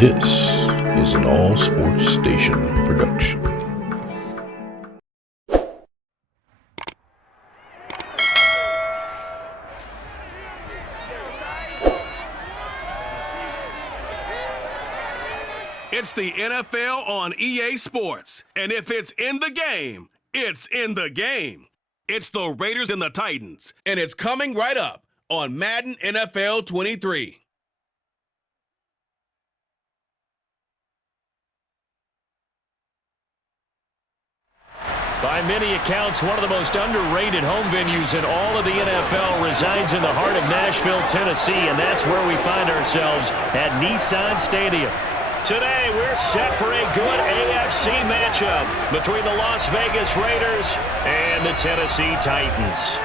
This is an AllSportsStation production. It's the NFL on EA Sports, and if it's in the game, it's in the game. It's the Raiders and the Titans, and it's coming right up on Madden NFL 23. By many accounts, one of the most underrated home venues in all of the NFL resides in the heart of Nashville, Tennessee, and that's where we find ourselves at Nissan Stadium. Today, we're set for a good AFC matchup between the Las Vegas Raiders and the Tennessee Titans.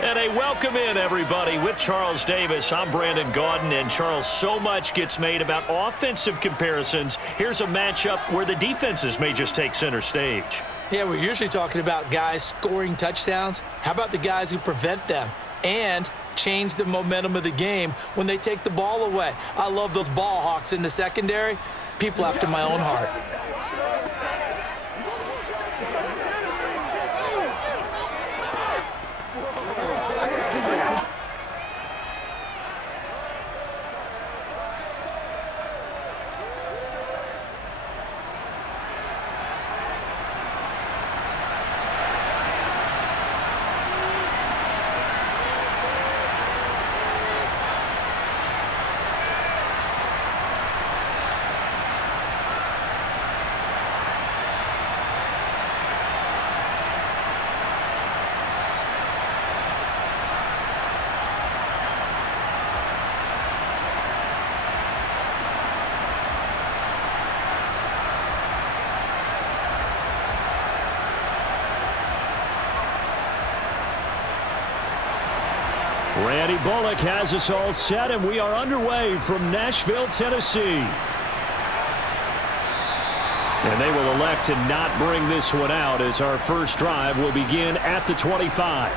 And a welcome in, everybody, with Charles Davis. I'm Brandon Gaudin, and Charles, so much gets made about offensive comparisons. Here's a matchup where the defenses may just take center stage. Yeah, we're usually talking about guys scoring touchdowns. How about the guys who prevent them and change the momentum of the game when they take the ball away? I love those ball hawks in the secondary. People after my own heart. Randy Bullock has us all set, and we are underway from Nashville, Tennessee. And they will elect to not bring this one out as our first drive will begin at the 25.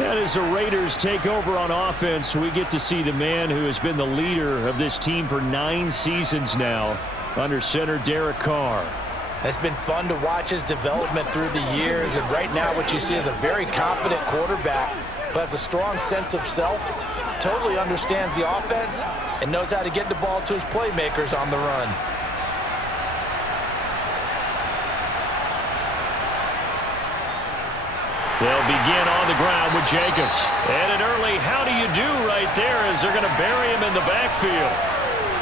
And as the Raiders take over on offense, we get to see the man who has been the leader of this team for 9 seasons now, under center Derek Carr. It's been fun to watch his development through the years, and right now what you see is a very confident quarterback who has a strong sense of self, totally understands the offense, and knows how to get the ball to his playmakers on the run. They'll begin on the ground with Jacobs. And an early how do you do right there as they're going to bury him in the backfield.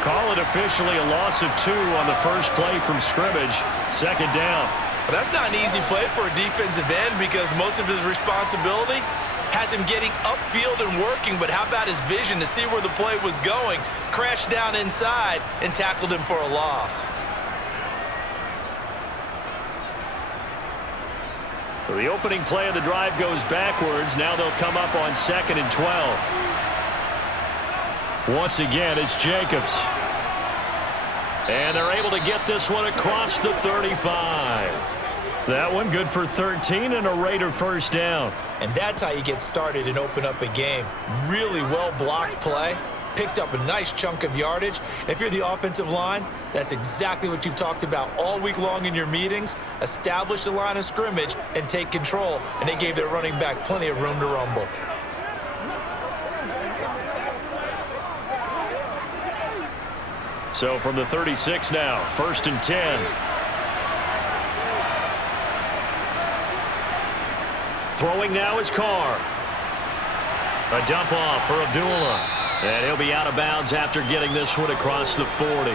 Call it officially a loss of 2 on the first play from scrimmage. Second down. But that's not an easy play for a defensive end because most of his responsibility has him getting upfield and working, but how about his vision to see where the play was going, crashed down inside, and tackled him for a loss. So the opening play of the drive goes backwards. Now they'll come up on 2nd and 12. Once again, it's Jacobs. And they're able to get this one across the 35. That one good for 13 and a Raider first down. And that's how you get started and open up a game. Really well-blocked play. Picked up a nice chunk of yardage. And if you're the offensive line, that's exactly what you've talked about all week long in your meetings. Establish the line of scrimmage and take control. And they gave their running back plenty of room to rumble. So from the 36 now, 1st and 10. Throwing now is Carr. A dump off for Abdullah. And he'll be out of bounds after getting this one across the 40.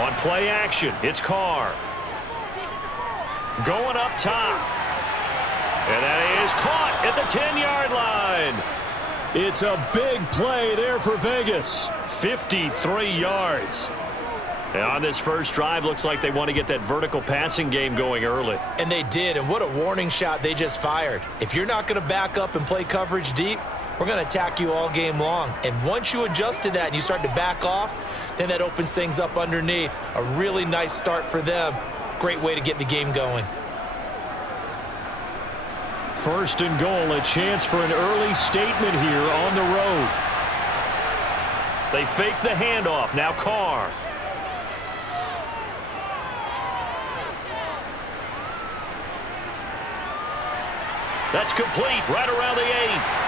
On play action, it's Carr. Going up top. And that is caught at the 10-yard line. It's a big play there for Vegas. 53 yards. And on this first drive, looks like they want to get that vertical passing game going early. And they did, and what a warning shot they just fired. If you're not going to back up and play coverage deep, we're going to attack you all game long. And once you adjust to that and you start to back off, then that opens things up underneath. A really nice start for them. Great way to get the game going. First and goal, a chance for an early statement here on the road. They fake the handoff. Now Carr. That's complete, right around the 8.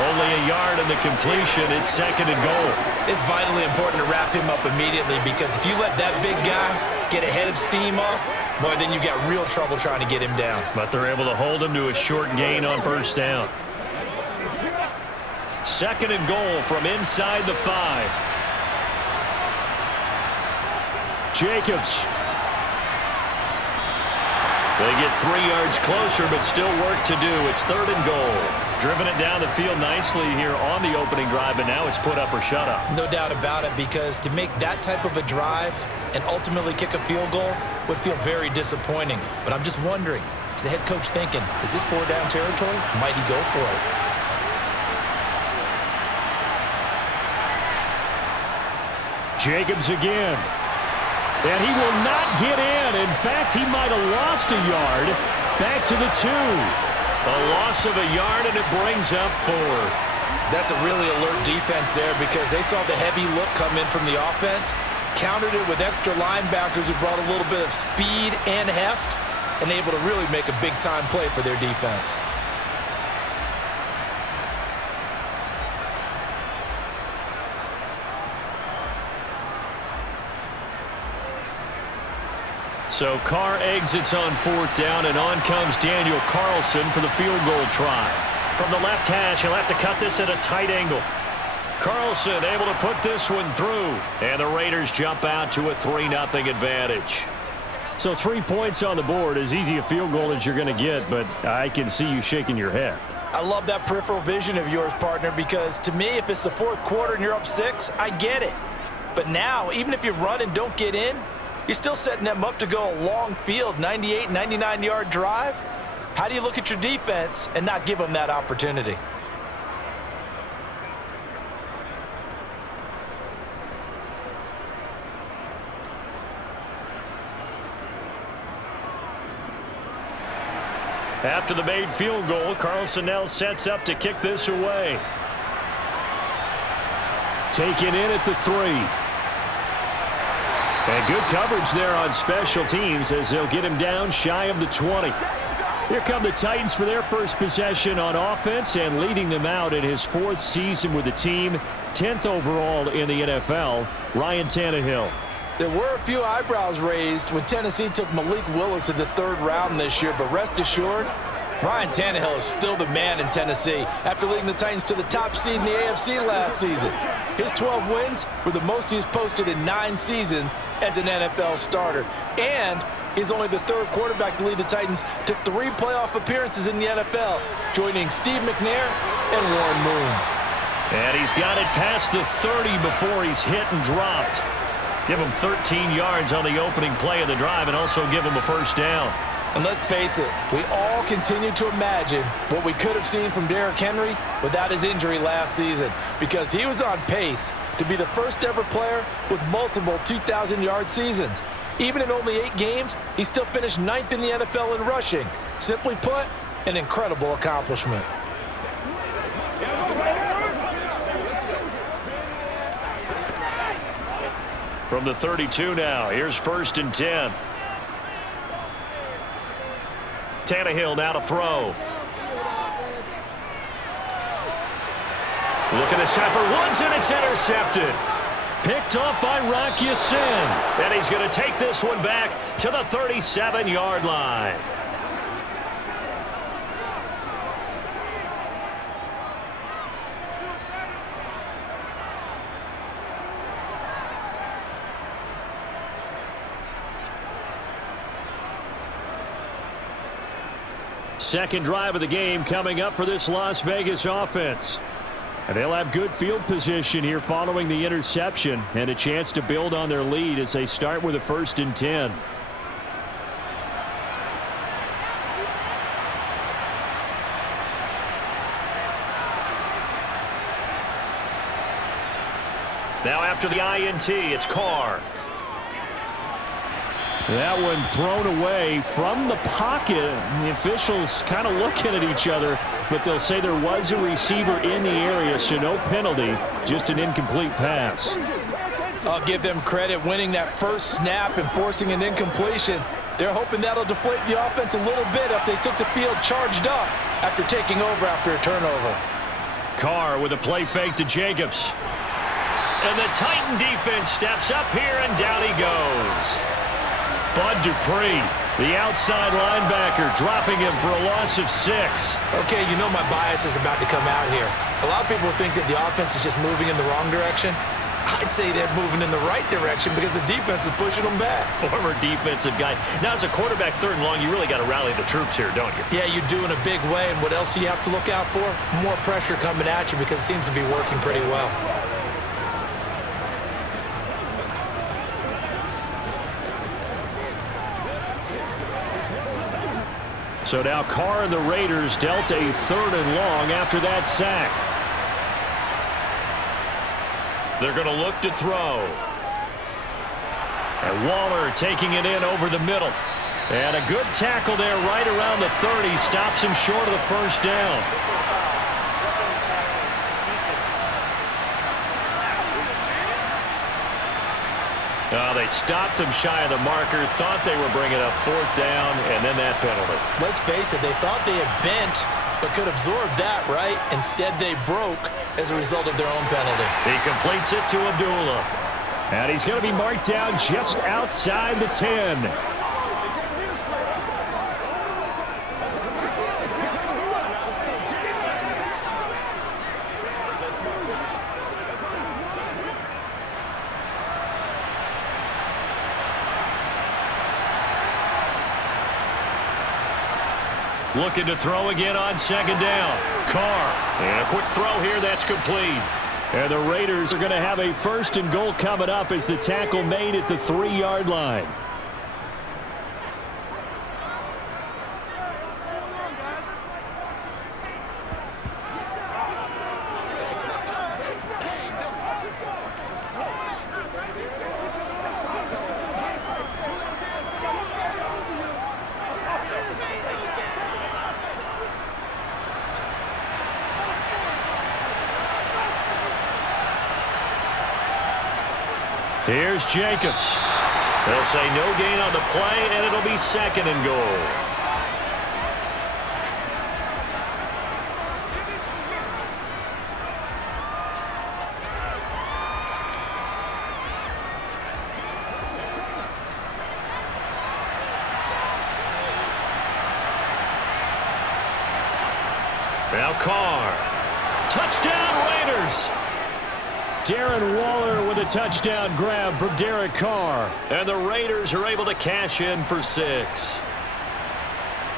Only a yard in the completion. It's second and goal. It's vitally important to wrap him up immediately, because if you let that big guy get a head of steam off, boy, then you've got real trouble trying to get him down. But they're able to hold him to a short gain on first down. Second and goal from inside the 5. Jacobs. They get 3 yards closer, but still work to do. It's third and goal. Driven it down the field nicely here on the opening drive, and now it's put up or shut up. No doubt about it, because to make that type of a drive and ultimately kick a field goal would feel very disappointing. But I'm just wondering, is the head coach thinking, is this 4-down territory? Might he go for it? Jacobs again. And he will not get in. In fact, he might have lost a yard. Back to the 2. A loss of a yard, and it brings up 4th. That's a really alert defense there, because they saw the heavy look come in from the offense, countered it with extra linebackers who brought a little bit of speed and heft, and able to really make a big-time play for their defense. So Carr exits on 4th down, and on comes Daniel Carlson for the field goal try. From the left hash, he'll have to cut this at a tight angle. Carlson able to put this one through, and the Raiders jump out to a 3-0 advantage. So 3 points on the board, as easy a field goal as you're going to get, but I can see you shaking your head. I love that peripheral vision of yours, partner, because to me, if it's the 4th quarter and you're up 6, I get it. But now, even if you run and don't get in, you're still setting them up to go a long field, 98, 99-yard drive. How do you look at your defense and not give them that opportunity? After the made field goal, Carlson now sets up to kick this away. Taken in at the 3. And good coverage there on special teams, as they'll get him down shy of the 20. Here come the Titans for their first possession on offense, and leading them out in his 4th season with the team, 10th overall in the NFL, Ryan Tannehill. There were a few eyebrows raised when Tennessee took Malik Willis in the 3rd round this year, but rest assured, Ryan Tannehill is still the man in Tennessee after leading the Titans to the top seed in the AFC last season. His 12 wins were the most he's posted in 9 seasons as an NFL starter. And he's only the 3rd quarterback to lead the Titans to 3 playoff appearances in the NFL, joining Steve McNair and Warren Moon. And he's got it past the 30 before he's hit and dropped. Give him 13 yards on the opening play of the drive, and also give him a first down. And let's face it, we all continue to imagine what we could have seen from Derrick Henry without his injury last season, because he was on pace to be the first ever player with multiple 2,000-yard seasons. Even in only 8 games, he still finished 9th in the NFL in rushing. Simply put, an incredible accomplishment. From the 32 now, here's 1st and 10. Tannehill now to throw. Look at this time for Woods, and it's intercepted. Picked off by Rock Ya-Sin. And he's going to take this one back to the 37-yard line. Second drive of the game coming up for this Las Vegas offense. And they'll have good field position here following the interception and a chance to build on their lead as they start with a 1st and 10. Now after the INT, it's Carr. That one thrown away from the pocket. The officials kind of looking at each other, but they'll say there was a receiver in the area, so no penalty, just an incomplete pass. I'll give them credit winning that first snap and forcing an incompletion. They're hoping that'll deflate the offense a little bit if they took the field charged up after taking over after a turnover. Carr with a play fake to Jacobs. And the Titan defense steps up here, and down he goes. Bud Dupree, the outside linebacker, dropping him for a loss of 6. Okay, you know my bias is about to come out here. A lot of people think that the offense is just moving in the wrong direction. I'd say they're moving in the right direction because the defense is pushing them back. Former defensive guy. Now, as a quarterback 3rd and long, you really got to rally the troops here, don't you? Yeah, you do in a big way. And what else do you have to look out for? More pressure coming at you because it seems to be working pretty well. So now Carr and the Raiders dealt a 3rd and long after that sack. They're going to look to throw. And Waller taking it in over the middle. And a good tackle there right around the 30. Stops him short of the 1st down. They stopped him shy of the marker, thought they were bringing up 4th down, and then that penalty. Let's face it, they thought they had bent, but could absorb that, right? Instead, they broke as a result of their own penalty. He completes it to Abdullah. And he's going to be marked down just outside the 10. Looking to throw again on 2nd down. Carr. And a quick throw here that's complete. And the Raiders are going to have a 1st and goal coming up as the tackle made at the 3-yard line. Here's Jacobs. They'll say no gain on the play, and it'll be 2nd and goal. Now Carr. Touchdown Raiders. Darren Waller with a touchdown grab for Derek Carr. And the Raiders are able to cash in for 6.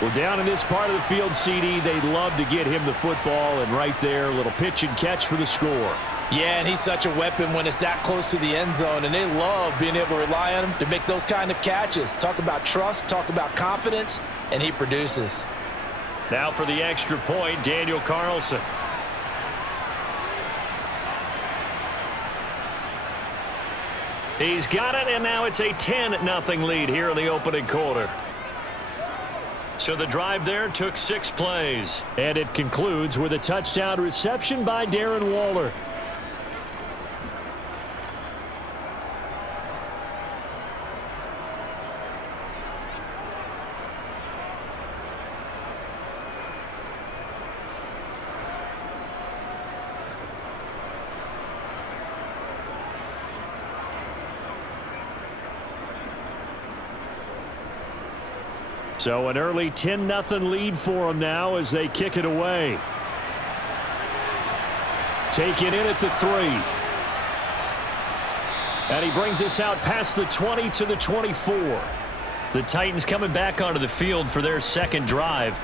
Well, down in this part of the field, CD, they'd love to get him the football, and right there, a little pitch and catch for the score. Yeah, and he's such a weapon when it's that close to the end zone, and they love being able to rely on him to make those kind of catches. Talk about trust, talk about confidence, and he produces. Now for the extra point, Daniel Carlson. He's got it, and now it's a 10-0 lead here in the opening quarter. So the drive there took 6 plays. And it concludes with a touchdown reception by Darren Waller. So an early 10-0 lead for them now as they kick it away. Taken in at the 3. And he brings us out past the 20 to the 24. The Titans coming back onto the field for their second drive.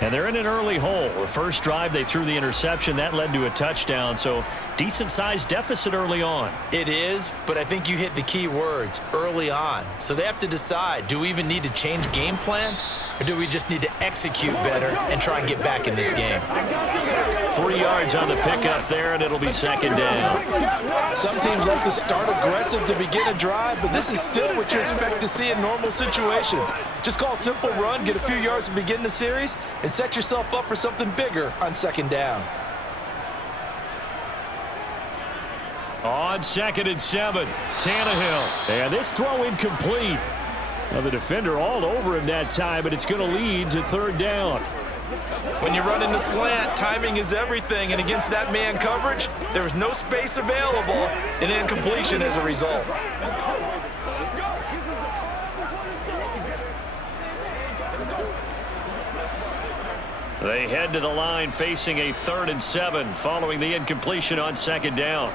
And they're in an early hole. The first drive, they threw the interception. That led to a touchdown, so decent-sized deficit early on. It is, but I think you hit the key words, early on. So they have to decide, do we even need to change game plan, or do we just need to execute better and try and get back in this game? 3 yards on the pickup there, and it'll be second down. Some teams like to start aggressive to begin a drive, but this is still what you expect to see in normal situations. Just call a simple run, get a few yards to begin the series, and set yourself up for something bigger on second down. On 2nd and 7, Tannehill. And this throw incomplete. Well, the defender all over him that time, but it's going to lead to 3rd down. When you're running the slant, timing is everything, and against that man coverage, there was no space available, and incompletion as a result. They head to the line facing a 3rd and 7 following the incompletion on 2nd down.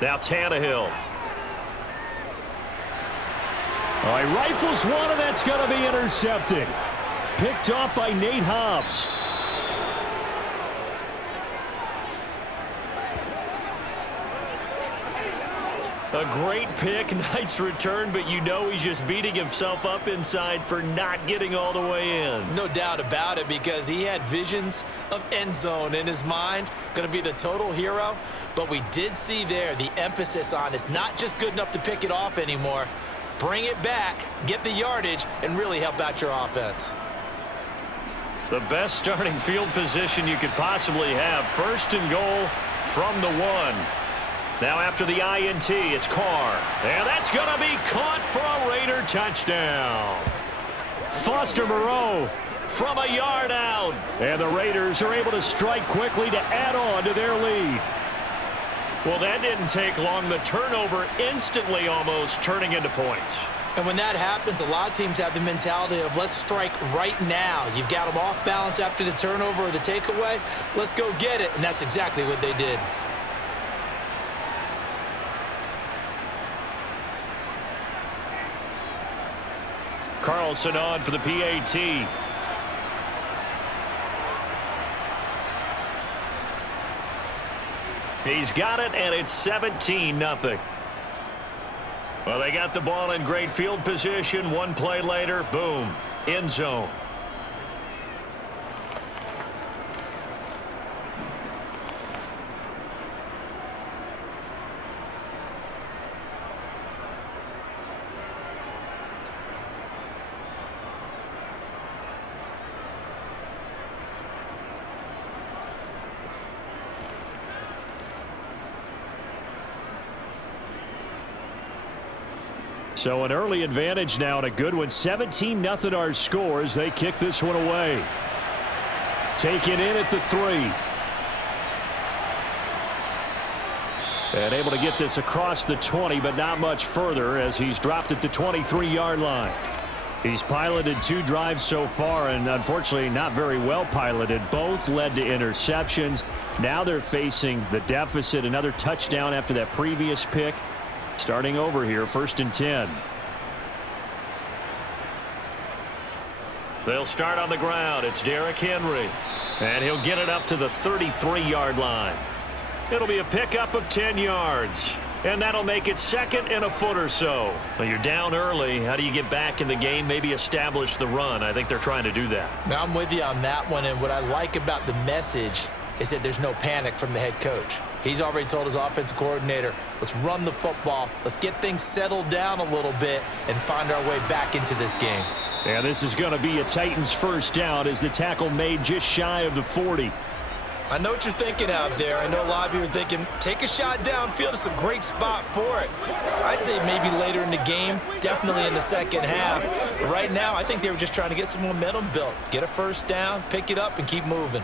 Now Tannehill. All right, rifles one, and that's going to be intercepted. Picked off by Nate Hobbs. A great pick, nice return, but you know he's just beating himself up inside for not getting all the way in. No doubt about it, because he had visions of end zone in his mind, going to be the total hero. But we did see there the emphasis on it's not just good enough to pick it off anymore. Bring it back, get the yardage, and really help out your offense. The best starting field position you could possibly have. 1st and goal from the 1. Now after the INT, it's Carr. And that's going to be caught for a Raider touchdown. Foster Moreau from a yard out. And the Raiders are able to strike quickly to add on to their lead. Well, that didn't take long. The turnover instantly almost turning into points. And when that happens, a lot of teams have the mentality of let's strike right now. You've got them off balance after the turnover or the takeaway. Let's go get it. And that's exactly what they did. Carlson on for the PAT. He's got it, and it's 17-0. Well, they got the ball in great field position. One play later, boom, end zone. So an early advantage now and a good one. 17-0 our score as they kick this one away. Taken in at the 3. And able to get this across the 20, but not much further as he's dropped at the 23-yard line. He's piloted 2 drives so far, and unfortunately not very well piloted. Both led to interceptions. Now they're facing the deficit. Another touchdown after that previous pick. Starting over here, 1st and 10. They'll start on the ground. It's Derrick Henry. And he'll get it up to the 33-yard line. It'll be a pickup of 10 yards. And that'll make it 2nd and a foot or so. But you're down early. How do you get back in the game? Maybe establish the run. I think they're trying to do that. Now, I'm with you on that one. And what I like about the message is that there's no panic from the head coach. He's already told his offensive coordinator, let's run the football, let's get things settled down a little bit and find our way back into this game. And this is going to be a Titans first down as the tackle made just shy of the 40. I know what you're thinking out there. I know a lot of you are thinking, take a shot downfield. It's a great spot for it. I'd say maybe later in the game, definitely in the second half. But right now, I think they were just trying to get some momentum built. Get a first down, pick it up, and keep moving.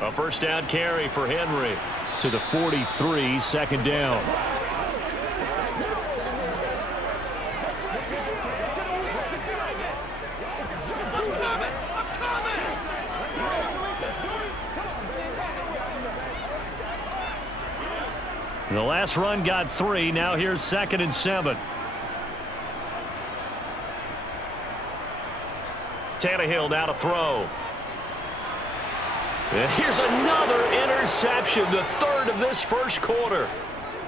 A first down carry for Henry. To the 43, 2nd down. The last run got 3. Now here's 2nd and 7. Tannehill now to throw. And here's another interception, the third of this first quarter.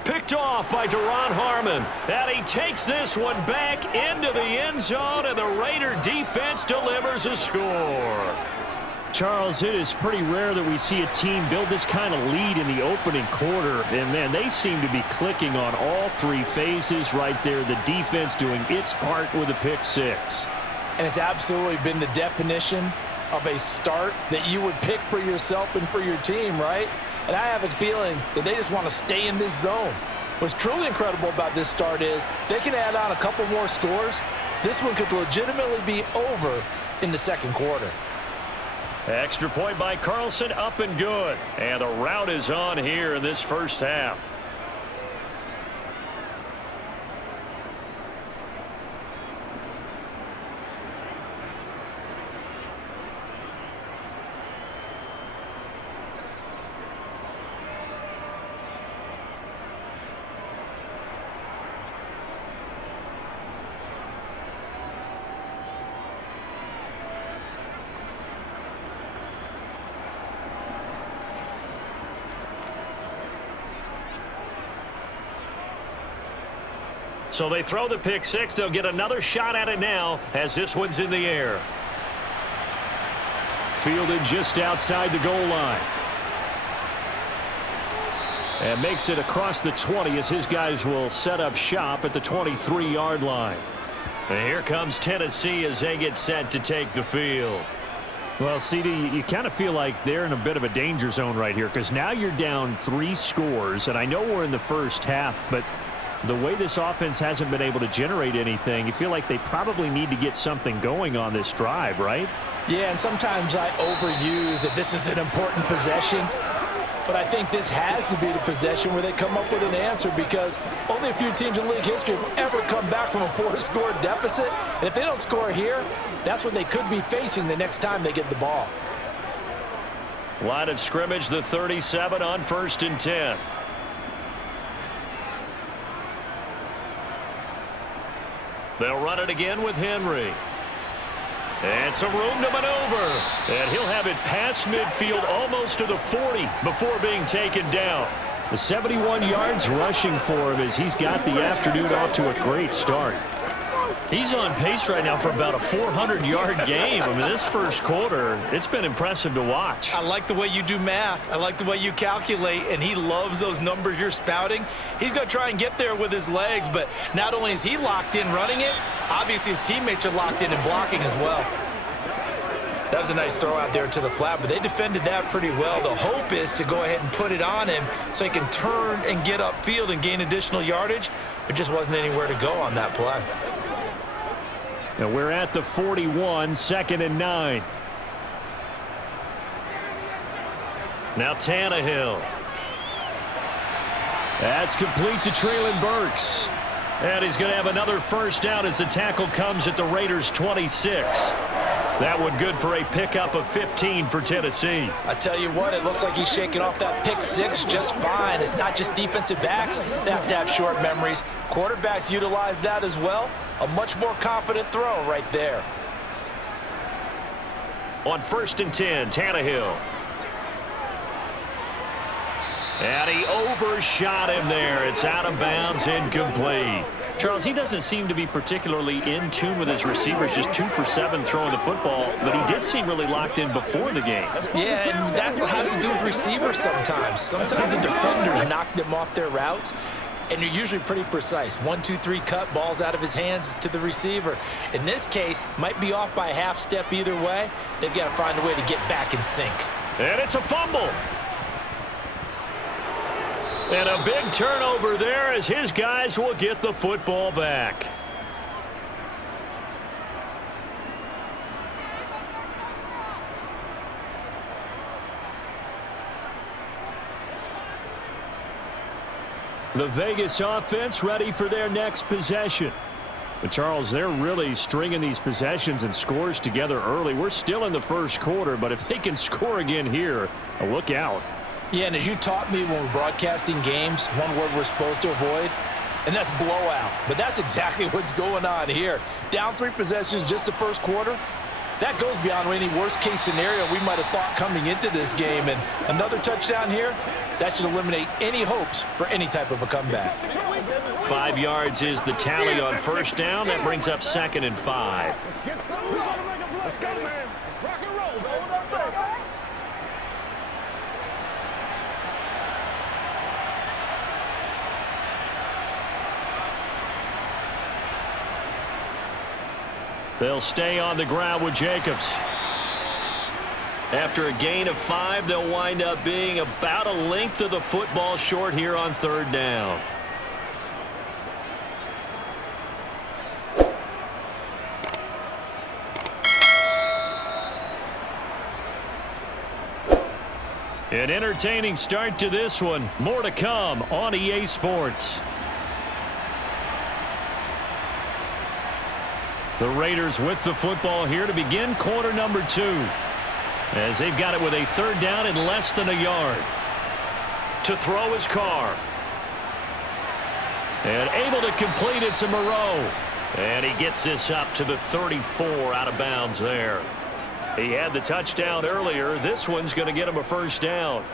Picked off by Duron Harmon. And he takes this one back into the end zone, and the Raider defense delivers a score. Charles, it is pretty rare that we see a team build this kind of lead in the opening quarter. And, man, they seem to be clicking on all three phases right there. The defense doing its part with a pick six. And it's absolutely been the definition of a start that you would pick for yourself and for your team, right? And I have a feeling that they just want to stay in this zone. What's truly incredible about this start is they can add on a couple more scores. This one could legitimately be over in the second quarter. Extra point by Carlson, up and good. And the rout is on here in this first half. So they throw the pick six. They'll get another shot at it now as this one's in the air. Fielded just outside the goal line. And makes it across the 20 as his guys will set up shop at the 23-yard line. And here comes Tennessee as they get set to take the field. Well, CD, you kind of feel like they're in a bit of a danger zone right here because now you're down 3 scores, and I know we're in the first half, but the way this offense hasn't been able to generate anything, you feel like they probably need to get something going on this drive, right? Yeah, and sometimes I overuse that this is an important possession, but I think this has to be the possession where they come up with an answer because only a few teams in league history have ever come back from a 4-score deficit, and if they don't score here, that's what they could be facing the next time they get the ball. Line of scrimmage, the 37 on 1st and 10. They'll run it again with Henry. And some room to maneuver. And he'll have it past midfield almost to the 40 before being taken down. The 71 yards rushing for him as he's got the afternoon off to a great start. He's on pace right now for about a 400-yard game. I mean, this first quarter, it's been impressive to watch. I like the way you do math. I like the way you calculate, and he loves those numbers you're spouting. He's going to try and get there with his legs, but not only is he locked in running it, obviously his teammates are locked in and blocking as well. That was a nice throw out there to the flat, but they defended that pretty well. The hope is to go ahead and put it on him so he can turn and get upfield and gain additional yardage. There just wasn't anywhere to go on that play. Now we're at the 41, 2nd and 9. Now Tannehill. That's complete to Traylon Burks. And he's going to have another first down as the tackle comes at the Raiders' 26. That one good for a pickup of 15 for Tennessee. I tell you what, it looks like he's shaking off that pick six just fine. It's not just defensive backs that have to have short memories. Quarterbacks utilize that as well. A much more confident throw right there. On 1st and 10, Tannehill. And he overshot him there. It's out of bounds, incomplete. Charles, he doesn't seem to be particularly in tune with his receivers, just 2 for 7 throwing the football, but he did seem really locked in before the game. Yeah, and that has to do with receivers sometimes. Sometimes the defenders knock them off their routes, and you're usually pretty precise. 1, 2, 3 cut, balls out of his hands to the receiver. In this case, might be off by a half step either way. They've got to find a way to get back in sync. And it's a fumble. And a big turnover there as his guys will get the football back. The Vegas offense ready for their next possession. But Charles, they're really stringing these possessions and scores together early. We're still in the first quarter, but if they can score again here, look out. Yeah, and as you taught me when we're broadcasting games, one word we're supposed to avoid, and that's blowout. But that's exactly what's going on here. Down 3 possessions just the first quarter. That goes beyond any worst-case scenario we might have thought coming into this game. And another touchdown here, that should eliminate any hopes for any type of a comeback. 5 yards is the tally on first down. That brings up 2nd and 5. Let's go, man. Let's rock and roll, man. They'll stay on the ground with Jacobs. After a gain of 5, they'll wind up being about a length of the football short here on 3rd down. An entertaining start to this one. More to come on EA Sports. The Raiders with the football here to begin quarter number 2. As they've got it with a 3rd down and less than a yard. To throw is Carr. And able to complete it to Moreau. And he gets this up to the 34 out of bounds there. He had the touchdown earlier. This one's going to get him a 1st down.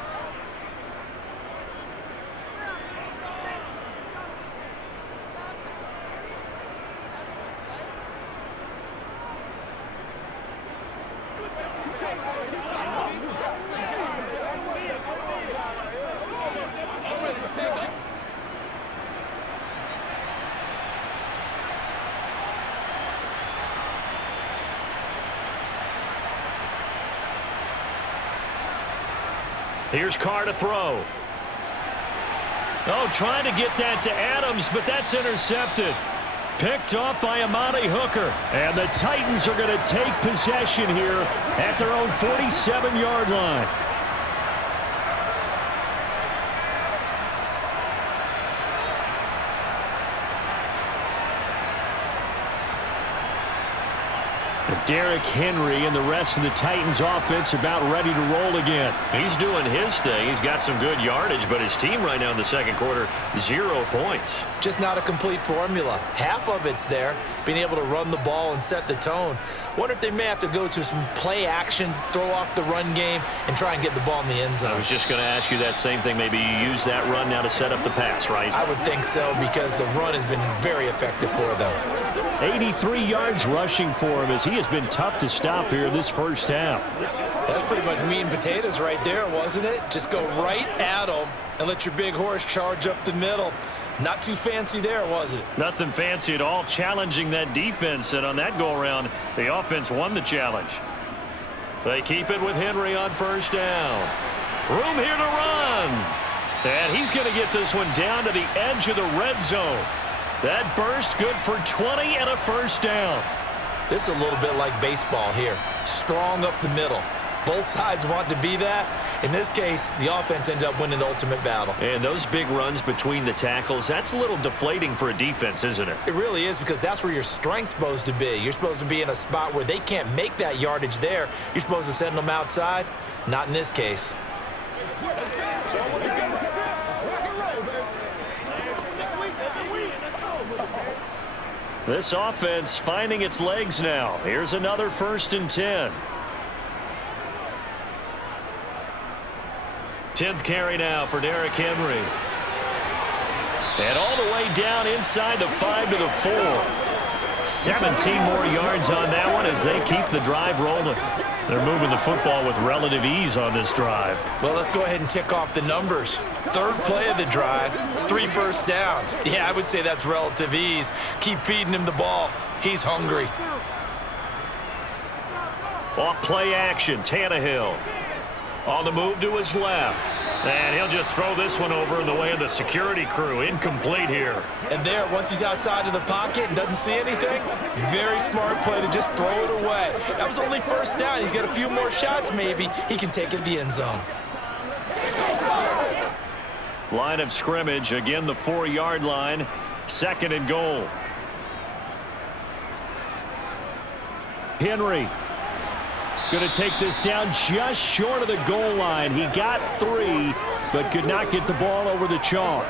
Here's Carr to throw. Oh, trying to get that to Adams, but that's intercepted. Picked off by Amani Hooker. And the Titans are going to take possession here at their own 47-yard line. Derrick Henry and the rest of the Titans offense about ready to roll again. He's doing his thing. He's got some good yardage, but his team right now in the 2nd quarter, 0 points. Just not a complete formula. Half of it's there, being able to run the ball and set the tone. Wonder if they may have to go to some play action, throw off the run game, and try and get the ball in the end zone. I was just going to ask you that same thing. Maybe you use that run now to set up the pass, right? I would think so, because the run has been very effective for them. 83 yards rushing for him as he has been tough to stop here in this 1st half. That's pretty much meat and potatoes right there, wasn't it? Just go right at him and let your big horse charge up the middle. Not too fancy there, was it? Nothing fancy at all, challenging that defense, and on that go-around, the offense won the challenge. They keep it with Henry on 1st down. Room here to run. And he's going to get this one down to the edge of the red zone. That burst good for 20 and a 1st down. This is a little bit like baseball here. Strong up the middle. Both sides want to be that. In this case, the offense ended up winning the ultimate battle. And those big runs between the tackles, that's a little deflating for a defense, isn't it? It really is, because that's where your strength's supposed to be. You're supposed to be in a spot where they can't make that yardage there. You're supposed to send them outside. Not in this case. This offense finding its legs now. Here's another 1st and 10. 10th carry now for Derrick Henry. And all the way down inside the 5 to the 4. 17 more yards on that one as they keep the drive rolling. They're moving the football with relative ease on this drive. Well, let's go ahead and tick off the numbers. 3rd play of the drive, 3 1st downs. Yeah, I would say that's relative ease. Keep feeding him the ball. He's hungry. Off play action, Tannehill. On the move to his left. And he'll just throw this one over in the way of the security crew. Incomplete here. And there, once he's outside of the pocket and doesn't see anything, very smart play to just throw it away. That was only 1st down. He's got a few more shots maybe. He can take it to the end zone. Line of scrimmage, again the 4-yard line. 2nd and goal. Henry going to take this down just short of the goal line. He got 3, but could not get the ball over the chalk.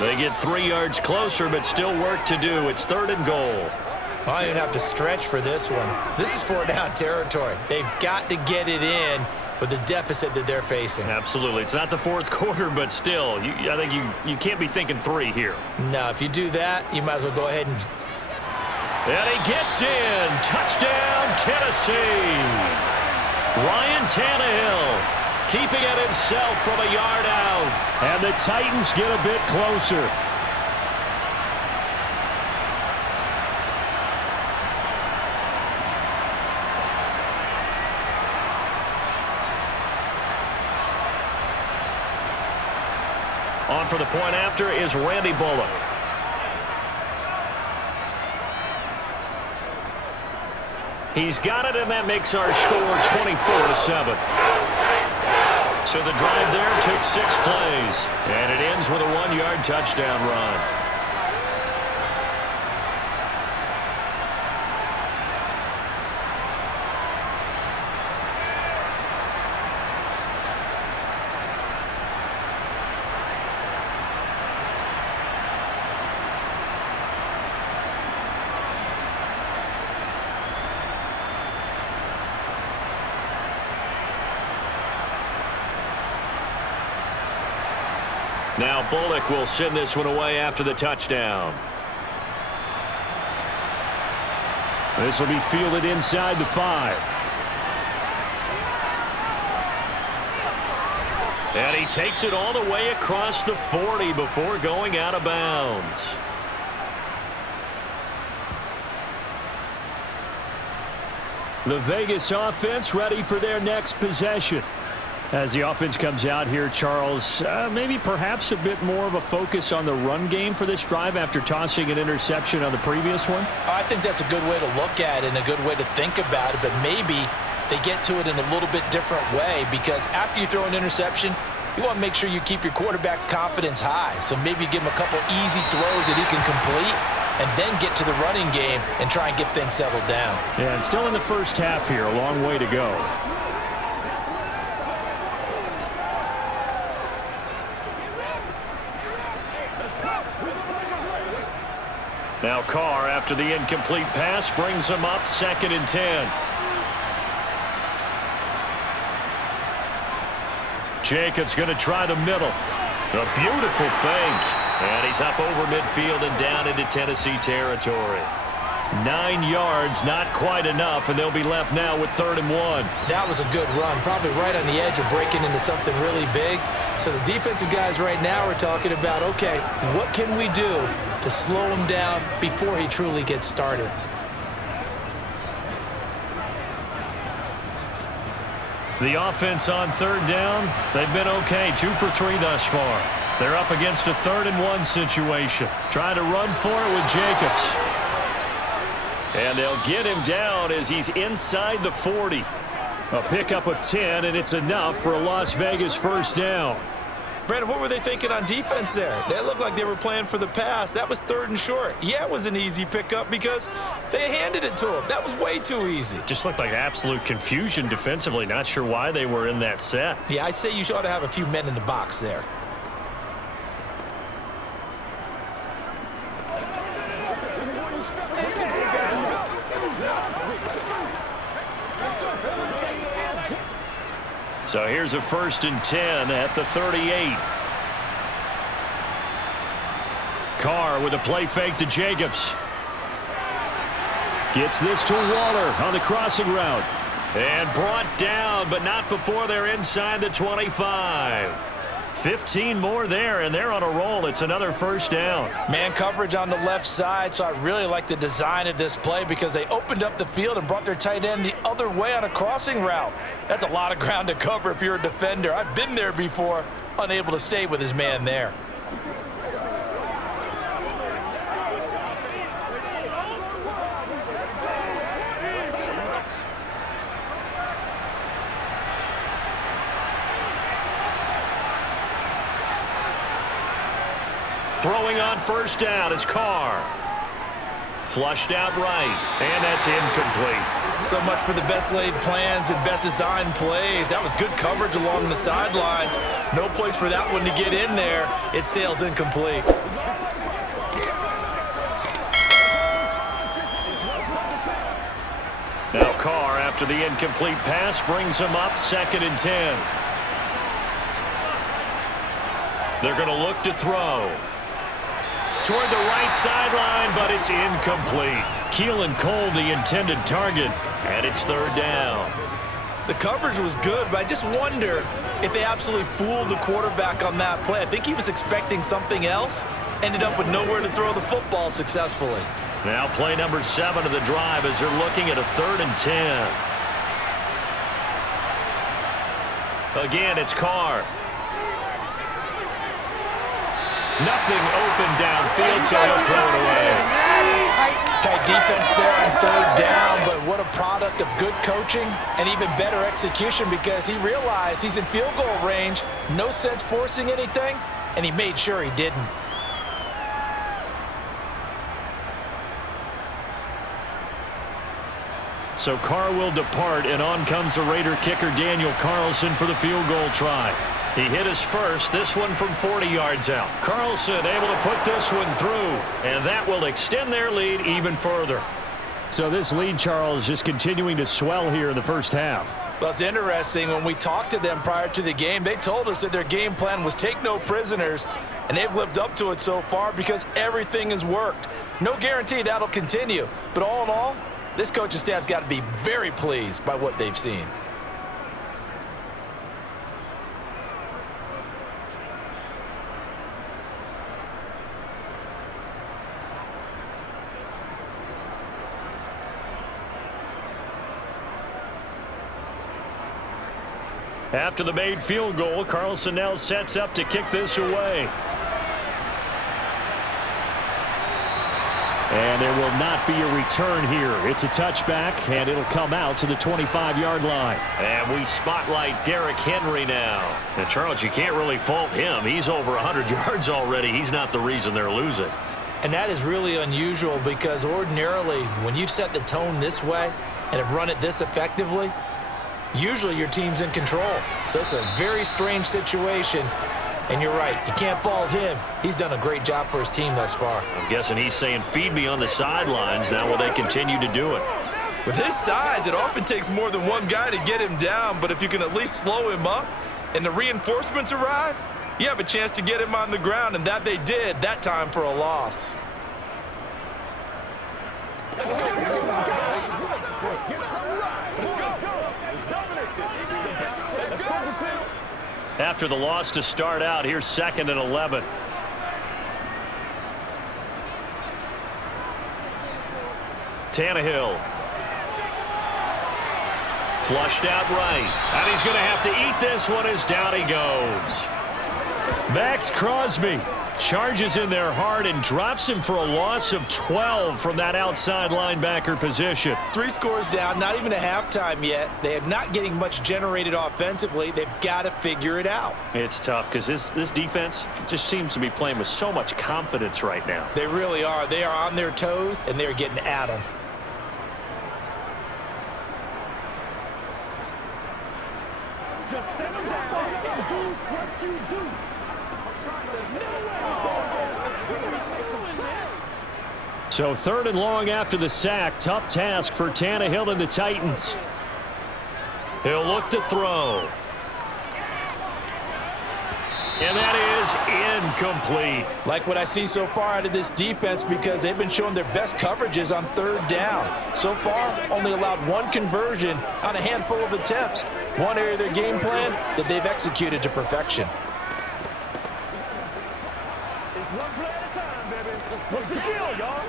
They get 3 yards closer, but still work to do. It's 3rd and goal. I don't even have to stretch for this one. This is 4-down territory. They've got to get it in with the deficit that they're facing. Absolutely. It's not the fourth quarter, but still, I think you can't be thinking 3 here. No, if you do that, you might as well go ahead and... And he gets in. Touchdown, Tennessee. Ryan Tannehill keeping it himself from a yard out. And the Titans get a bit closer. On for the point after is Randy Bullock. He's got it, and that makes our score 24-7. So the drive there took 6 plays, and it ends with a 1-yard touchdown run. Now Bullock will send this one away after the touchdown. This will be fielded inside the 5. And he takes it all the way across the 40 before going out of bounds. The Vegas offense ready for their next possession. As the offense comes out here, Charles, maybe perhaps a bit more of a focus on the run game for this drive after tossing an interception on the previous one? I think that's a good way to look at it and a good way to think about it, but maybe they get to it in a little bit different way, because after you throw an interception, you want to make sure you keep your quarterback's confidence high. So maybe give him a couple easy throws that he can complete and then get to the running game and try and get things settled down. Yeah, and still in the first half here, a long way to go. Now Carr, after the incomplete pass, brings him up 2nd and 10. Jacobs going to try the middle. A beautiful fake. And he's up over midfield and down into Tennessee territory. 9 yards, not quite enough, and they'll be left now with 3rd and 1. That was a good run, probably right on the edge of breaking into something really big. So the defensive guys right now are talking about, okay, what can we do to slow him down before he truly gets started? The offense on 3rd down, they've been okay, 2 for 3 thus far. They're up against a 3rd and 1 situation. Trying to run for it with Jacobs. And they'll get him down as he's inside the 40. A pickup of 10, and it's enough for a Las Vegas 1st down. Brandon, what were they thinking on defense there? They looked like they were playing for the pass. That was 3rd and short. Yeah, it was an easy pickup because they handed it to him. That was way too easy. Just looked like absolute confusion defensively. Not sure why they were in that set. Yeah, I'd say you ought to have a few men in the box there. So here's a 1st and 10 at the 38. Carr with a play fake to Jacobs. Gets this to Waller on the crossing route. And brought down, but not before they're inside the 25. 15 more there, and they're on a roll. It's another 1st down. Man coverage on the left side, so I really like the design of this play because they opened up the field and brought their tight end the other way on a crossing route. That's a lot of ground to cover if you're a defender. I've been there before, unable to stay with his man there. Throwing on 1st down is Carr. Flushed out right, and that's incomplete. So much for the best laid plans and best designed plays. That was good coverage along the sidelines. No place for that one to get in there. It sails incomplete. After the incomplete pass brings them up 2nd and 10. They're going to look to throw. Toward the right sideline, but it's incomplete. Keelan Cole, the intended target, and it's 3rd down. The coverage was good, but I just wonder if they absolutely fooled the quarterback on that play. I think he was expecting something else, ended up with nowhere to throw the football successfully. Now play number 7 of the drive as they're looking at a 3rd and 10. Again, it's Carr. Nothing open downfield, so he'll throw it away. Tight defense there on 3rd down, but what a product of good coaching and even better execution because he realized he's in field goal range, no sense forcing anything, and he made sure he didn't. So Carr will depart, and on comes the Raider kicker Daniel Carlson for the field goal try. He hit his first, this one from 40 yards out. Carlson able to put this one through, and that will extend their lead even further. So this lead, Charles, just continuing to swell here in the first half. Well, it's interesting. When we talked to them prior to the game, they told us that their game plan was take no prisoners, and they've lived up to it so far because everything has worked. No guarantee that'll continue, but all in all, this coaching staff's got to be very pleased by what they've seen. After the made field goal, Carlson now sets up to kick this away. And there will not be a return here. It's a touchback, and it'll come out to the 25-yard line. And we spotlight Derrick Henry now. And Charles, you can't really fault him. He's over 100 yards already. He's not the reason they're losing. And that is really unusual because ordinarily, when you've set the tone this way and have run it this effectively, usually your team's in control. So it's a very strange situation. And you're right, you can't fault him. He's done a great job for his team thus far. I'm guessing he's saying, feed me on the sidelines. Now will they continue to do it? With his size, it often takes more than one guy to get him down, but if you can at least slow him up and the reinforcements arrive, you have a chance to get him on the ground, and that they did, that time for a loss. Let's go. Let's dominate this. Let's go. After the loss to start out, here's 2nd and 11. Tannehill. Flushed out right. And he's going to have to eat this one as down he goes. Max Crosby charges in there hard and drops him for a loss of 12 from that outside linebacker position. 3 scores down, not even a halftime yet. They are not getting much generated offensively. They've got to figure it out. It's tough because this defense just seems to be playing with so much confidence right now. They really are. They are on their toes, and they're getting at them. Just settle down and do what you do. So 3rd and long after the sack. Tough task for Tannehill and the Titans. He'll look to throw. And that is incomplete. Like what I see so far out of this defense because they've been showing their best coverages on 3rd down. So far, only allowed 1 conversion on a handful of attempts. One area of their game plan that they've executed to perfection. It's one play at a time, baby. What's the deal, y'all?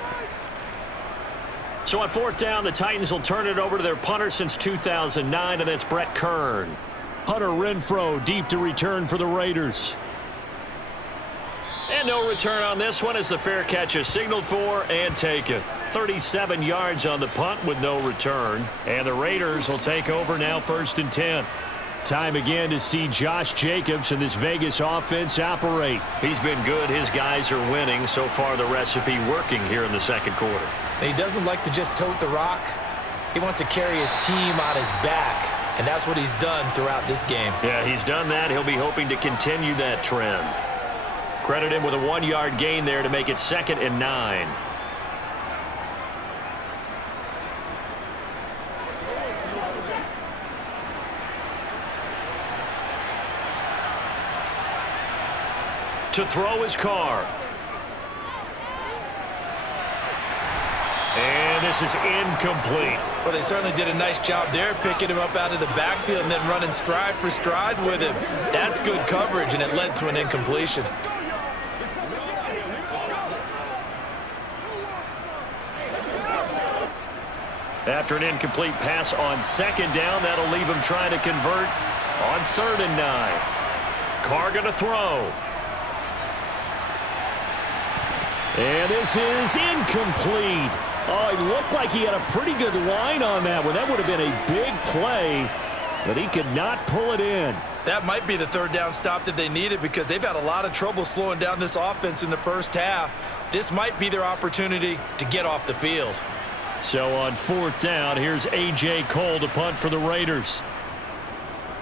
So on 4th down, the Titans will turn it over to their punter since 2009, and that's Brett Kern. Hunter Renfrow deep to return for the Raiders. And no return on this one as the fair catch is signaled for and taken. 37 yards on the punt with no return. And the Raiders will take over now 1st and 10. Time again to see Josh Jacobs and this Vegas offense operate. He's been good. His guys are winning. So far, the recipe working here in the 2nd quarter. And he doesn't like to just tote the rock. He wants to carry his team on his back, and that's what he's done throughout this game. Yeah, he's done that. He'll be hoping to continue that trend. Credit him with a 1-yard gain there to make it 2nd and 9. to throw his car. And this is incomplete. Well, they certainly did a nice job there, picking him up out of the backfield and then running stride for stride with him. That's good coverage, and it led to an incompletion. After an incomplete pass on second down, that'll leave him trying to convert on 3rd and 9. Carr going to throw. And this is incomplete. Oh, it looked like he had a pretty good line on that one. That would have been a big play, but he could not pull it in. That might be the 3rd down stop that they needed because they've had a lot of trouble slowing down this offense in the first half. This might be their opportunity to get off the field. So on 4th down, here's A.J. Cole to punt for the Raiders.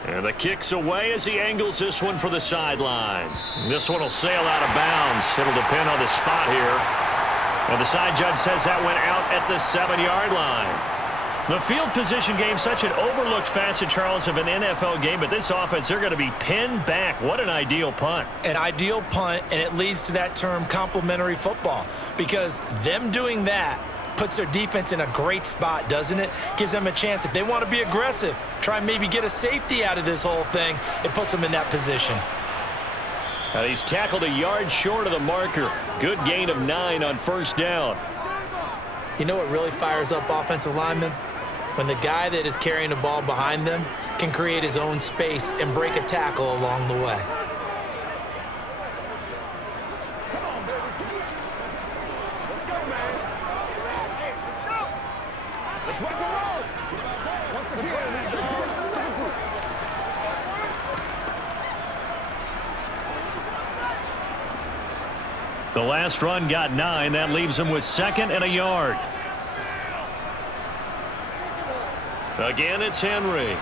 And the kick's away as he angles this one for the sideline. This one will sail out of bounds. It'll depend on the spot here. And the side judge says that went out at the 7-yard line. The field position game, such an overlooked facet, Charles, of an NFL game, but this offense, they're going to be pinned back. What an ideal punt. An ideal punt, and it leads to that term complementary football, because them doing that puts their defense in a great spot, doesn't it? Gives them a chance. If they want to be aggressive, try and maybe get a safety out of this whole thing, it puts them in that position. He's tackled a yard short of the marker. Good gain of 9 on 1st down. You know what really fires up offensive linemen? When the guy that is carrying the ball behind them can create his own space and break a tackle along the way. Come on, baby. Let's go, man. Let's go. Let's rock and roll. Once again, as a group. The last run got 9. That leaves him with 2nd and a yard. Again, it's Henry.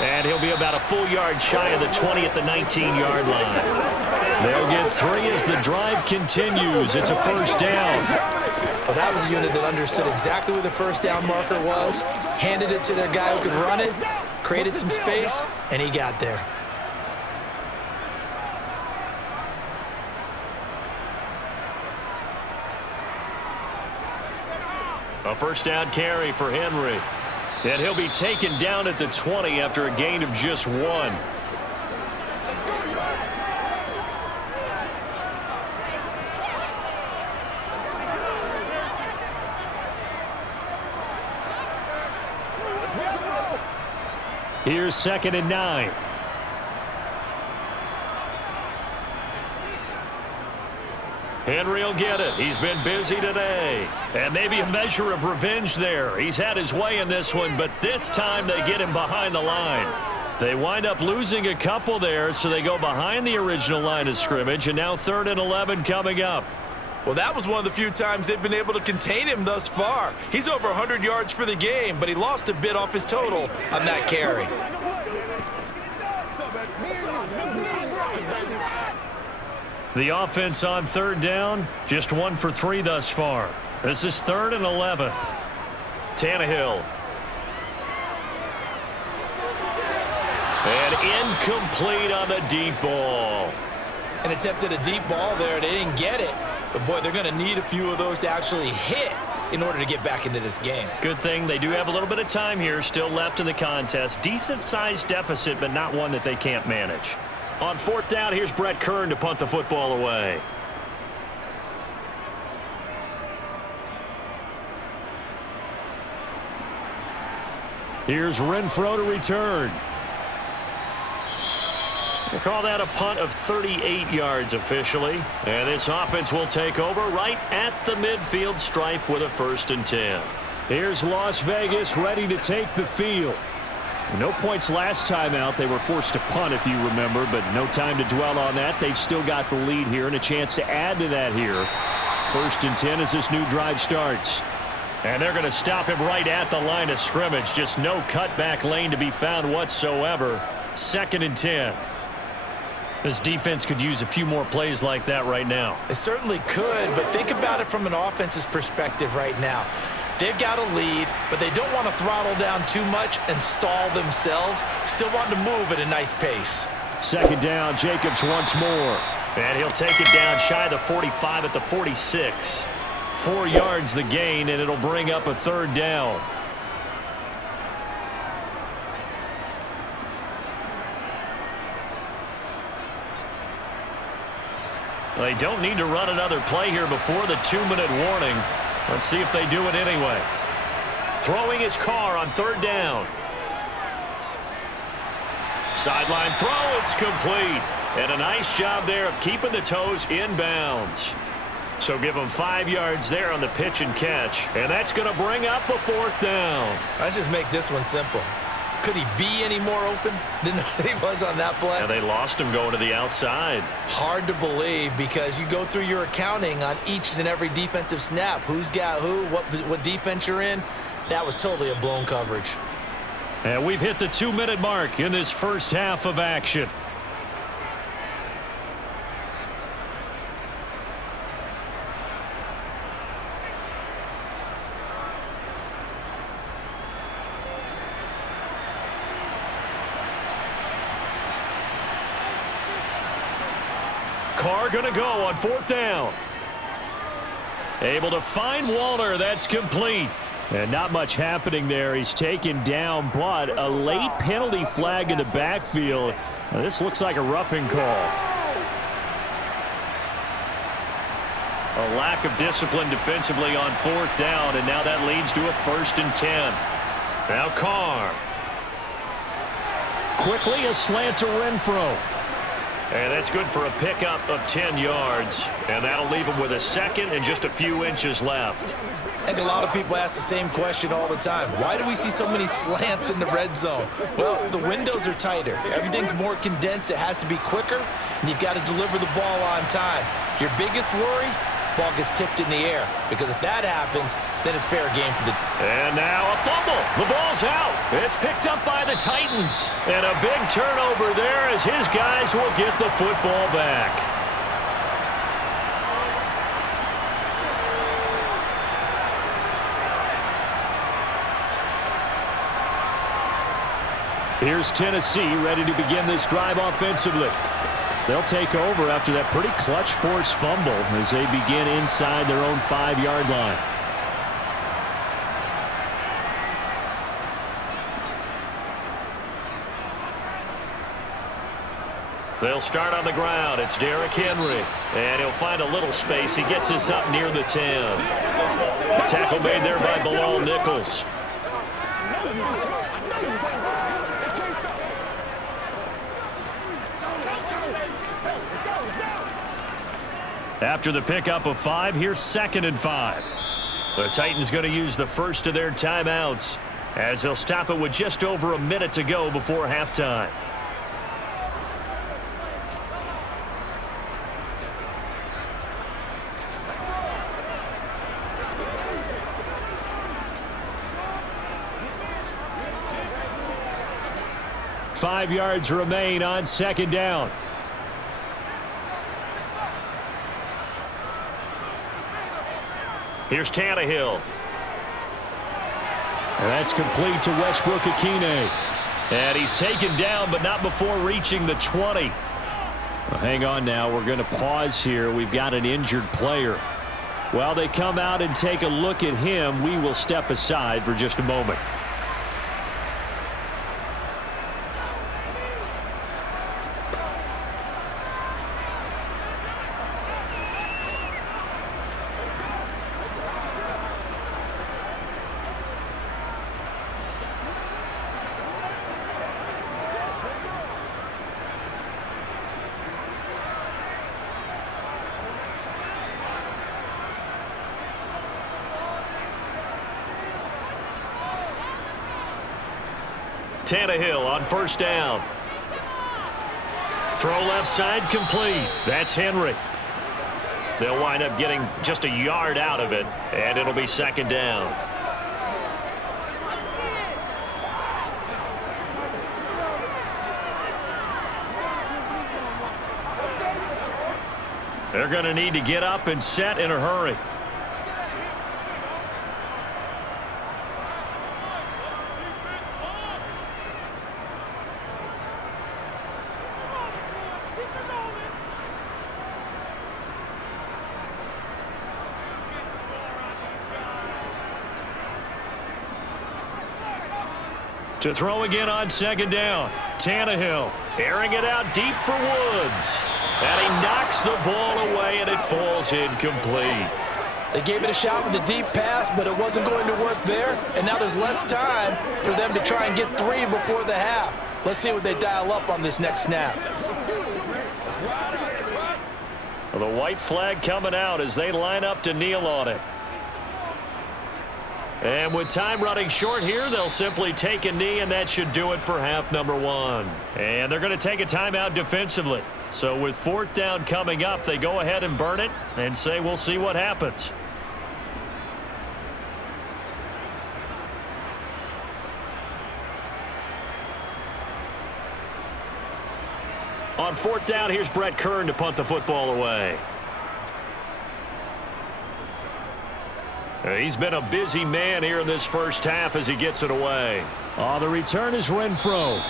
And he'll be about a full yard shy of the 20 at the 19-yard line. They'll get 3 as the drive continues. It's a 1st down. Well, that was a unit that understood exactly where the 1st down marker was, handed it to their guy who could run it, created some space, and he got there. A 1st down carry for Henry. And he'll be taken down at the 20 after a gain of just 1. Here's 2nd and 9. Henry will get it. He's been busy today. And maybe a measure of revenge there. He's had his way in this one, but this time they get him behind the line. They wind up losing a couple there, so they go behind the original line of scrimmage, and now 3rd and 11 coming up. Well, that was one of the few times they've been able to contain him thus far. He's over 100 yards for the game, but he lost a bit off his total on that carry. The offense on 3rd down, just 1 for 3 thus far. This is 3rd and 11. Tannehill. And incomplete on the deep ball. An attempt at a deep ball there. They didn't get it. But, boy, they're going to need a few of those to actually hit in order to get back into this game. Good thing they do have a little bit of time here still left in the contest. Decent-sized deficit, but not one that they can't manage. On 4th down, here's Brett Kern to punt the football away. Here's Renfro to return. We'll call that a punt of 38 yards officially. And this offense will take over right at the midfield stripe with a 1st and 10. Here's Las Vegas ready to take the field. No points last time out. They were forced to punt, if you remember, but no time to dwell on that. They've still got the lead here and a chance to add to that here. 1st and 10 as this new drive starts. And they're going to stop him right at the line of scrimmage. Just no cutback lane to be found whatsoever. 2nd and 10. This defense could use a few more plays like that right now. It certainly could, but think about it from an offense's perspective right now. They've got a lead, but they don't want to throttle down too much and stall themselves. Still want to move at a nice pace. 2nd down, Jacobs once more. And he'll take it down shy of the 45 at the 46. 4 yards the gain, and it'll bring up a third down. They don't need to run another play here before the 2-minute warning. Let's see if they do it anyway. Throwing his car on third down. Sideline throw, it's complete. And a nice job there of keeping the toes inbounds. So give him 5 yards there on the pitch and catch. And that's going to bring up a fourth down. Let's just make this one simple. Could he be any more open than he was on that play? And they lost him going to the outside. Hard to believe because you go through your accounting on each and every defensive snap. Who's got who, what defense you're in. That was totally a blown coverage. And we've hit the 2-minute mark in this first half of action. Carr going to go on fourth down. Able to find Walter. That's complete. And not much happening there. He's taken down, but a late penalty flag in the backfield. Now, this looks like a roughing call. A lack of discipline defensively on fourth down, and now that leads to a 1st and 10. Now Carr. Quickly a slant to Renfro. And that's good for a pickup of 10 yards. And that'll leave him with a second and just a few inches left. I think a lot of people ask the same question all the time. Why do we see so many slants in the red zone? Well, the windows are tighter. Everything's more condensed. It has to be quicker, and you've got to deliver the ball on time. Your biggest worry? Ball gets tipped in the air. Because if that happens, then it's fair game for the... And now a fumble. The ball's out. It's picked up by the Titans. And a big turnover there as his guys will get the football back. Here's Tennessee ready to begin this drive offensively. They'll take over after that pretty clutch forced fumble as they begin inside their own 5-yard line. They'll start on the ground. It's Derrick Henry. And he'll find a little space. He gets us up near the 10. Tackle made there by Bilal Nichols. After the pickup of 5, here's 2nd and 5. The Titans going to use the first of their timeouts as they'll stop it with just over a minute to go before halftime. Five yards remain on 2nd down. Here's Tannehill. And that's complete to Westbrook-Ikhine. And he's taken down, but not before reaching the 20. Well, hang on now. We're going to pause here. We've got an injured player. While they come out and take a look at him, we will step aside for just a moment. Tannehill on first down. Throw left side complete. That's Henry. They'll wind up getting just a yard out of it, and it'll be 2nd down. They're going to need to get up and set in a hurry. To throw again on second down. Tannehill airing it out deep for Woods. And he knocks the ball away, and it falls incomplete. They gave it a shot with a deep pass, but it wasn't going to work there. And now there's less time for them to try and get 3 before the half. Let's see what they dial up on this next snap. The white flag coming out as they line up to kneel on it. And with time running short here, they'll simply take a knee, and that should do it for half number 1. And they're going to take a timeout defensively. So with 4th down coming up, they go ahead and burn it and say we'll see what happens. On 4th down, here's Brett Kern to punt the football away. He's been a busy man here in this first half as he gets it away. Oh, the return is Renfro.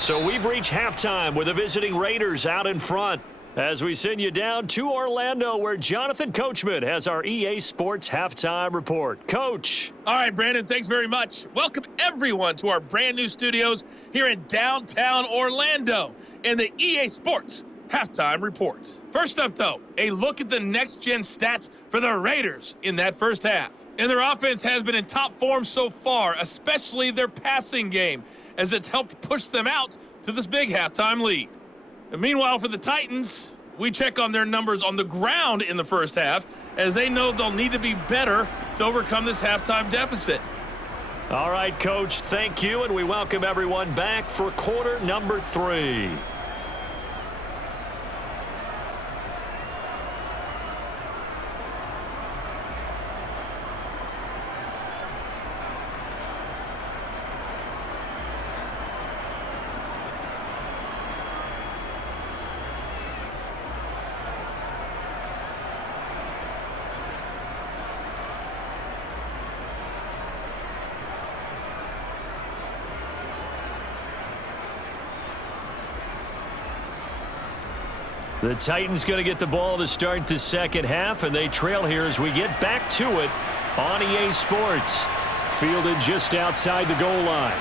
So we've reached halftime with the visiting Raiders out in front as we send you down to Orlando, where Jonathan Coachman has our EA Sports halftime report. Coach. All right, Brandon, thanks very much. Welcome everyone to our brand new studios here in downtown Orlando in the EA Sports halftime report. First up, though, a look at the next-gen stats for the Raiders in that first half. And their offense has been in top form so far, especially their passing game, as it's helped push them out to this big halftime lead. And meanwhile, for the Titans, we check on their numbers on the ground in the first half, as they know they'll need to be better to overcome this halftime deficit. All right, Coach, thank you, and we welcome everyone back for quarter number 3. The Titans going to get the ball to start the second half, and they trail here as we get back to it on EA Sports. Fielded just outside the goal line.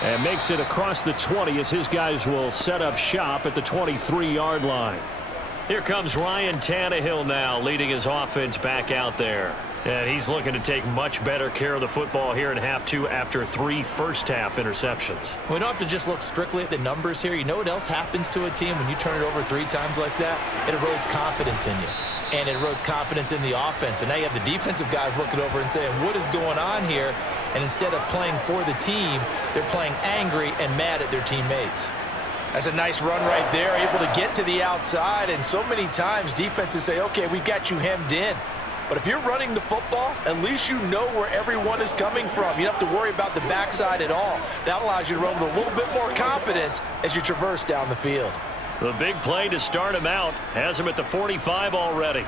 And makes it across the 20 as his guys will set up shop at the 23-yard line. Here comes Ryan Tannehill now, leading his offense back out there. And he's looking to take much better care of the football here in half 2 after 3 first-half interceptions. We don't have to just look strictly at the numbers here. You know what else happens to a team when you turn it over 3 times like that? It erodes confidence in you. And it erodes confidence in the offense. And now you have the defensive guys looking over and saying, what is going on here? And instead of playing for the team, they're playing angry and mad at their teammates. That's a nice run right there, able to get to the outside. And so many times defenses say, okay, we've got you hemmed in. But if you're running the football, at least you know where everyone is coming from. You don't have to worry about the backside at all. That allows you to run with a little bit more confidence as you traverse down the field. The big play to start him out has him at the 45 already.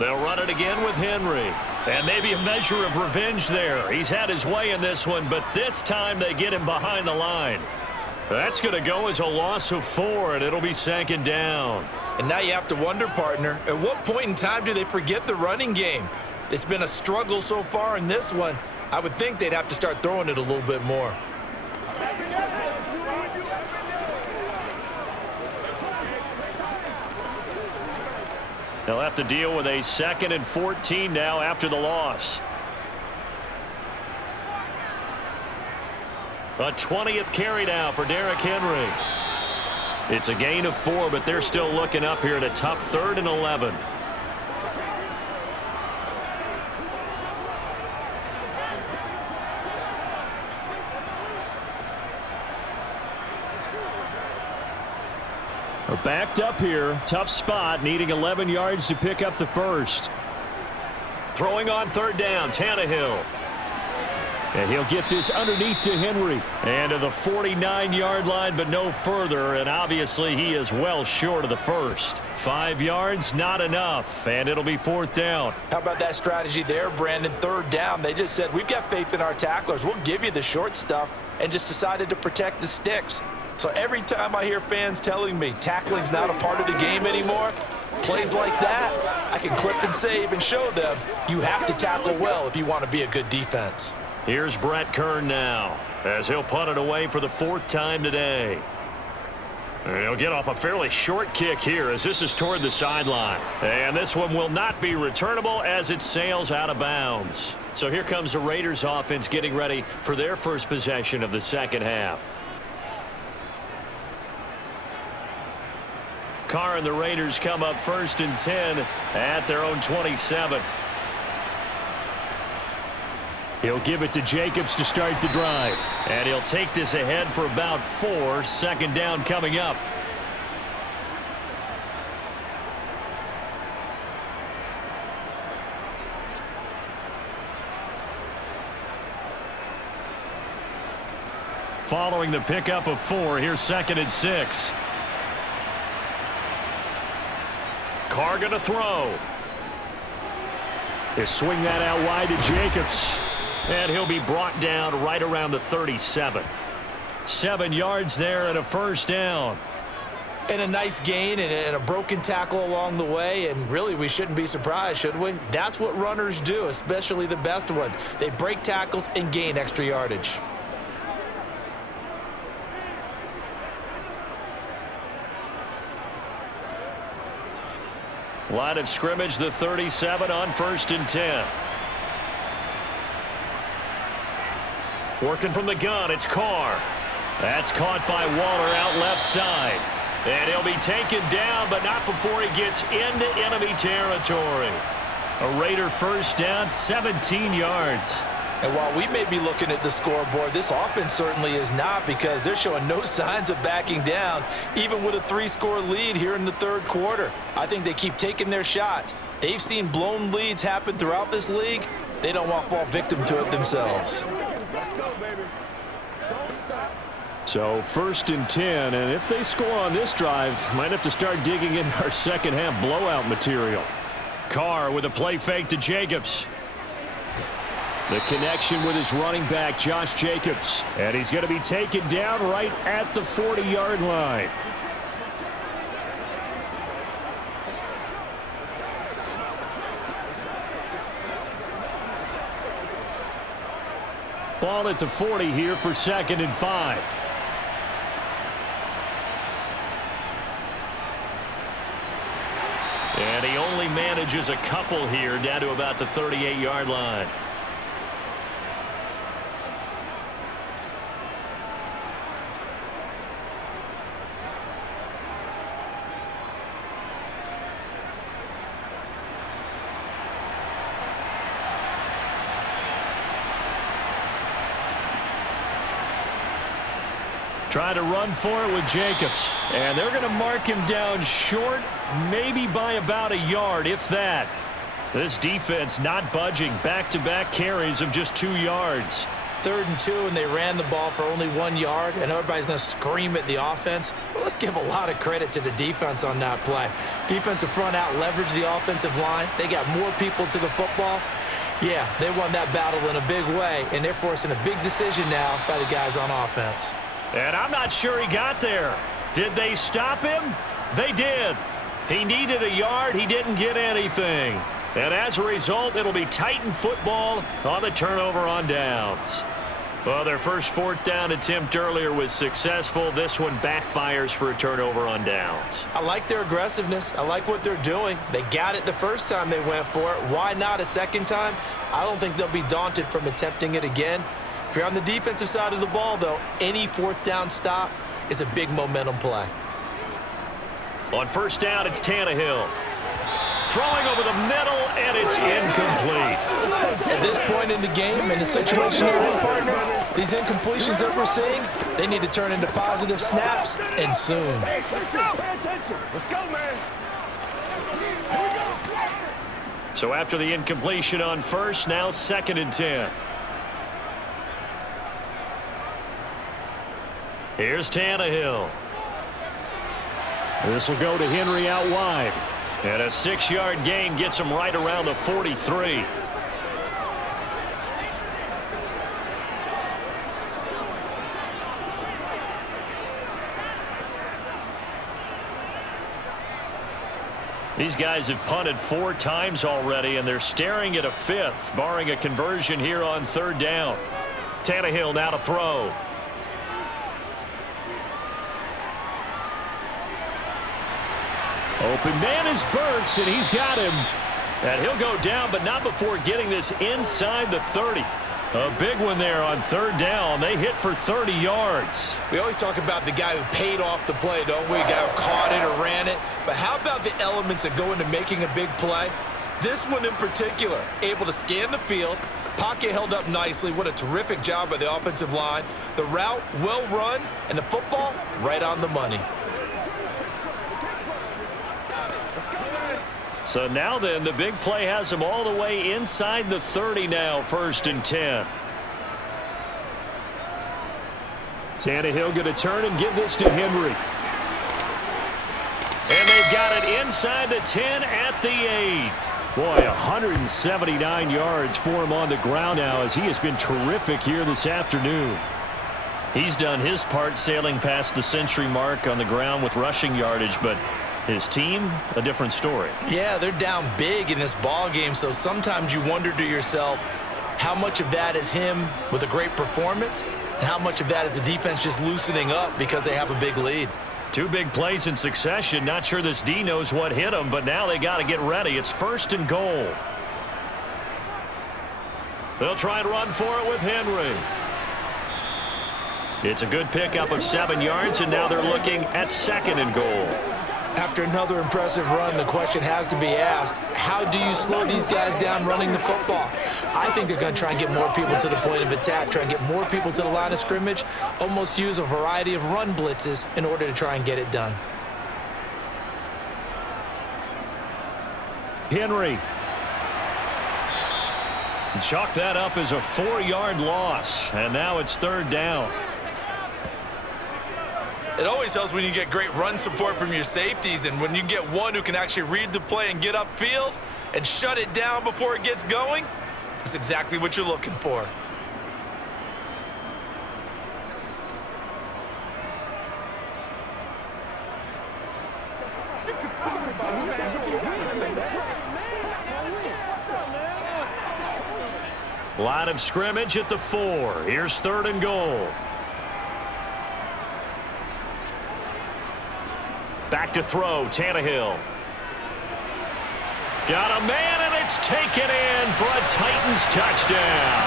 They'll run it again with Henry. And maybe a measure of revenge there. He's had his way in this one, but this time they get him behind the line. That's going to go as a loss of 4, and it'll be second down. And now you have to wonder, partner, at what point in time do they forget the running game? It's been a struggle so far in this one. I would think they'd have to start throwing it a little bit more. They'll have to deal with a 2nd and 14 now after the loss. A 20th carry now for Derrick Henry. It's a gain of 4, but they're still looking up here at a tough 3rd and 11. We're backed up here. Tough spot, needing 11 yards to pick up the first. Throwing on 3rd down, Tannehill. And he'll get this underneath to Henry. And to the 49-yard line, but no further. And obviously he is well short of the first. 5 yards, not enough. And it'll be 4th down. How about that strategy there, Brandon? 3rd down. They just said, we've got faith in our tacklers. We'll give you the short stuff, and just decided to protect the sticks. So every time I hear fans telling me tackling's not a part of the game anymore, Plays like that, I can clip and save and show them you have to tackle well if you want to be a good defense. Here's Brett Kern now, as he'll punt it away for the 4th time today. And he'll get off a fairly short kick here as this is toward the sideline. And this one will not be returnable as it sails out of bounds. So here comes the Raiders offense getting ready for their first possession of the second half. Carr and the Raiders come up 1st and 10 at their own 27. He'll give it to Jacobs to start the drive. And he'll take this ahead for about 4. Second down coming up. Following the pickup of 4, here's 2nd and 6. Carr going to throw. He'll swing that out wide to Jacobs. And he'll be brought down right around the 37. 7 yards there and a first down. And a nice gain and a broken tackle along the way, and really we shouldn't be surprised, should we? That's what runners do, especially the best ones. They break tackles and gain extra yardage. Line of scrimmage, the 37 on 1st and 10. Working from the gun, it's Carr. That's caught by Waller out left side. And he'll be taken down, but not before he gets into enemy territory. A Raider first down, 17 yards. And while we may be looking at the scoreboard, this offense certainly is not, because they're showing no signs of backing down, even with a 3-score lead here in the 3rd quarter. I think they keep taking their shots. They've seen blown leads happen throughout this league. They don't want to fall victim to it themselves. Let's go, baby. Don't stop. So 1st and 10, and if they score on this drive, might have to start digging in our second half blowout material. Carr with a play fake to Jacobs. The connection with his running back, Josh Jacobs. And he's going to be taken down right at the 40-yard line. Ball at the 40 here for 2nd and 5. And he only manages a couple here down to about the 38-yard line. Trying to run for it with Jacobs. And they're going to mark him down short, maybe by about a yard, if that. This defense not budging. Back-to-back carries of just 2 yards. 3rd and 2, and they ran the ball for only 1 yard, and everybody's going to scream at the offense. But let's give a lot of credit to the defense on that play. Defensive front out leveraged the offensive line. They got more people to the football. Yeah, they won that battle in a big way, and they're forcing a big decision now by the guys on offense. And I'm not sure he got there. Did they stop him? They did. He needed a yard. He didn't get anything. And as a result, it'll be Titan football on the turnover on downs. Well, their first 4th down attempt earlier was successful. This one backfires for a turnover on downs. I like their aggressiveness. I like what they're doing. They got it the first time they went for it. Why not a second time? I don't think they'll be daunted from attempting it again. If you're on the defensive side of the ball, though, any 4th down stop is a big momentum play. On 1st down, it's Tannehill. Throwing over the middle, and it's incomplete. At this point in the game, in the situation they're in, partner, these incompletions that we're seeing, they need to turn into positive snaps, and soon. Hey, let's go. Pay attention. Let's go, man. Here we go. So after the incompletion on 1st, now 2nd and 10. Here's Tannehill. This will go to Henry out wide. And a 6-yard gain gets him right around the 43. These guys have punted 4 times already, and they're staring at a 5th, barring a conversion here on 3rd down. Tannehill now to throw. Open man is Burks, and he's got him. And he'll go down, but not before getting this inside the 30. A big one there on 3rd down. They hit for 30 yards. We always talk about the guy who paid off the play, don't we? The guy who caught it or ran it. But how about the elements that go into making a big play? This one in particular, able to scan the field, pocket held up nicely. What a terrific job by the offensive line. The route, well run, and the football, right on the money. So now then, the big play has him all the way inside the 30 now, 1st and 10. Tannehill going to turn and give this to Henry. And they've got it inside the 10 at the 8. Boy, 179 yards for him on the ground now as he has been terrific here this afternoon. He's done his part sailing past the century mark on the ground with rushing yardage, but his team, a different story. Yeah, they're down big in this ball game, so sometimes you wonder to yourself how much of that is him with a great performance and how much of that is the defense just loosening up because they have a big lead. 2 big plays in succession. Not sure this D knows what hit him, but now they got to get ready. It's 1st and goal. They'll try and run for it with Henry. It's a good pickup of 7 yards, and now they're looking at 2nd and goal. After another impressive run, the question has to be asked, how do you slow these guys down running the football? I think they're going to try and get more people to the point of attack, try and get more people to the line of scrimmage, almost use a variety of run blitzes in order to try and get it done. Henry. Chalk that up as a 4-yard loss, and now it's 3rd down. It always helps when you get great run support from your safeties, and when you get one who can actually read the play and get upfield and shut it down before it gets going, that's exactly what you're looking for. Line of scrimmage at the 4. Here's 3rd and goal. Back to throw, Tannehill. Got a man, and it's taken in for a Titans touchdown.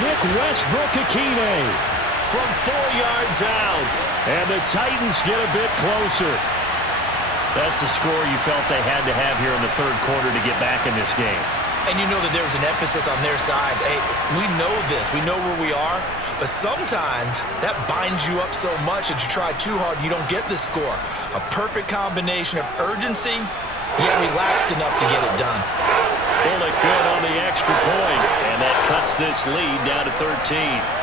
Nick Westbrook-Akine from 4 yards out, and the Titans get a bit closer. That's a score you felt they had to have here in the 3rd quarter to get back in this game. And you know that there was an emphasis on their side. Hey, we know this. We know where we are. But sometimes that binds you up so much that you try too hard, you don't get the score. A perfect combination of urgency, yet relaxed enough to get it done. Bullock good on the extra point, and that cuts this lead down to 13.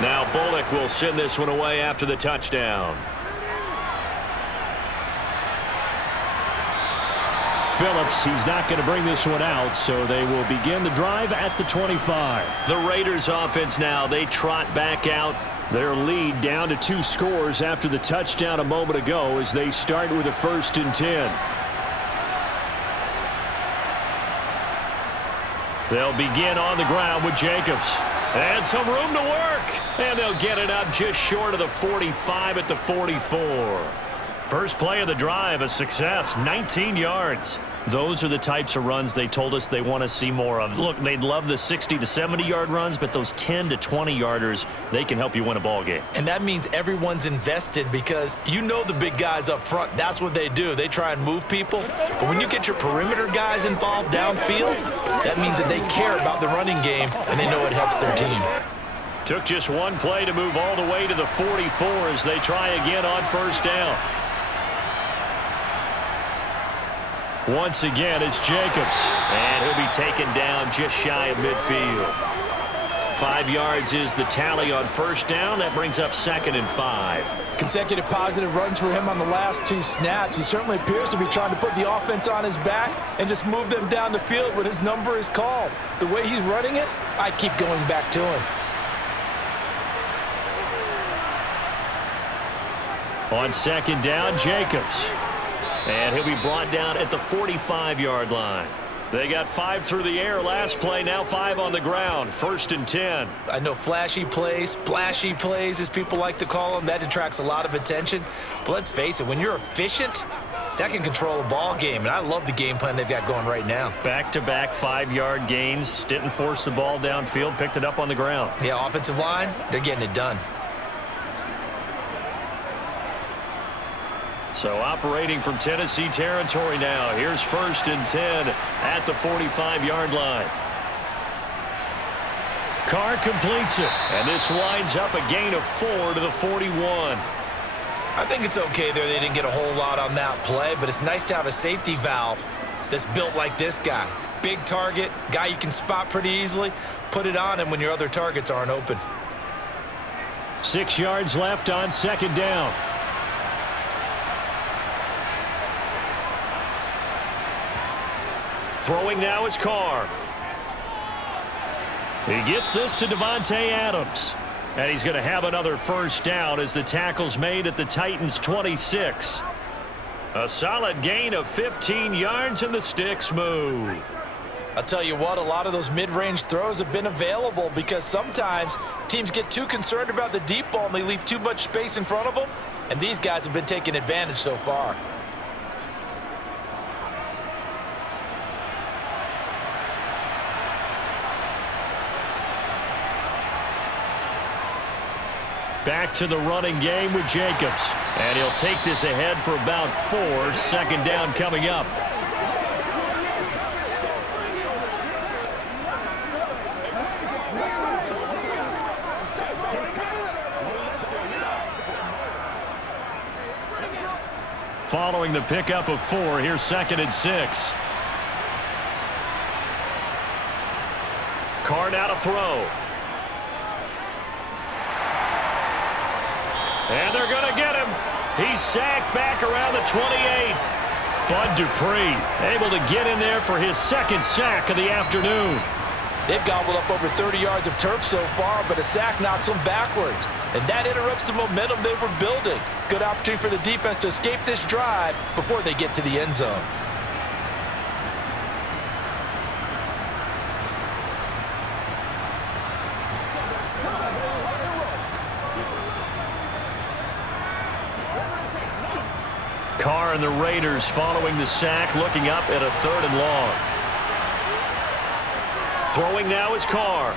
Now Bullock will send this one away after the touchdown. Phillips, he's not going to bring this one out, so they will begin the drive at the 25. The Raiders offense now, they trot back out. Their lead down to 2 scores after the touchdown a moment ago as they start with a 1st and 10. They'll begin on the ground with Jacobs. And some room to work. And they'll get it up just short of the 45 at the 44. First play of the drive, a success, 19 yards. Those are the types of runs they told us they want to see more of. Look, they'd love the 60 to 70-yard runs, but those 10 to 20-yarders, they can help you win a ball game. And that means everyone's invested because you know the big guys up front, that's what they do. They try and move people. But when you get your perimeter guys involved downfield, that means that they care about the running game and they know it helps their team. Took just one play to move all the way to the 44 as they try again on 1st down. Once again, it's Jacobs. And he'll be taken down just shy of midfield. 5 yards is the tally on first down. That brings up 2nd and 5. Consecutive positive runs for him on the last 2 snaps. He certainly appears to be trying to put the offense on his back and just move them down the field when his number is called. The way he's running it, I keep going back to him. On 2nd down, Jacobs. And he'll be brought down at the 45-yard line. They got 5 through the air last play, now 5 on the ground. 1st and 10. I know flashy plays, splashy plays, as people like to call them, that attracts a lot of attention. But let's face it, when you're efficient, that can control a ball game. And I love the game plan they've got going right now. Back-to-back 5-yard gains. Didn't force the ball downfield, picked it up on the ground. Yeah, offensive line, they're getting it done. So operating from Tennessee territory now. Here's 1st and 10 at the 45-yard line. Carr completes it. And this winds up a gain of 4 to the 41. I think it's okay there. They didn't get a whole lot on that play, but it's nice to have a safety valve that's built like this guy. Big target, guy you can spot pretty easily. Put it on him when your other targets aren't open. 6 yards left on 2nd down. Throwing now is Carr. He gets this to Devontae Adams. And he's going to have another 1st down as the tackle's made at the Titans' 26. A solid gain of 15 yards and the sticks move. I'll tell you what, a lot of those mid-range throws have been available because sometimes teams get too concerned about the deep ball and they leave too much space in front of them. And these guys have been taking advantage so far. Back to the running game with Jacobs. And he'll take this ahead for about 4. 2nd down coming up. Following the pickup of 4, here's 2nd and 6. Carr now to throw. And they're going to get him. He's sacked back around the 28. Bud Dupree able to get in there for his 2nd sack of the afternoon. They've gobbled up over 30 yards of turf so far, but a sack knocks them backwards. And that interrupts the momentum they were building. Good opportunity for the defense to escape this drive before they get to the end zone. Carr and the Raiders following the sack, looking up at a 3rd and long. Throwing now is Carr.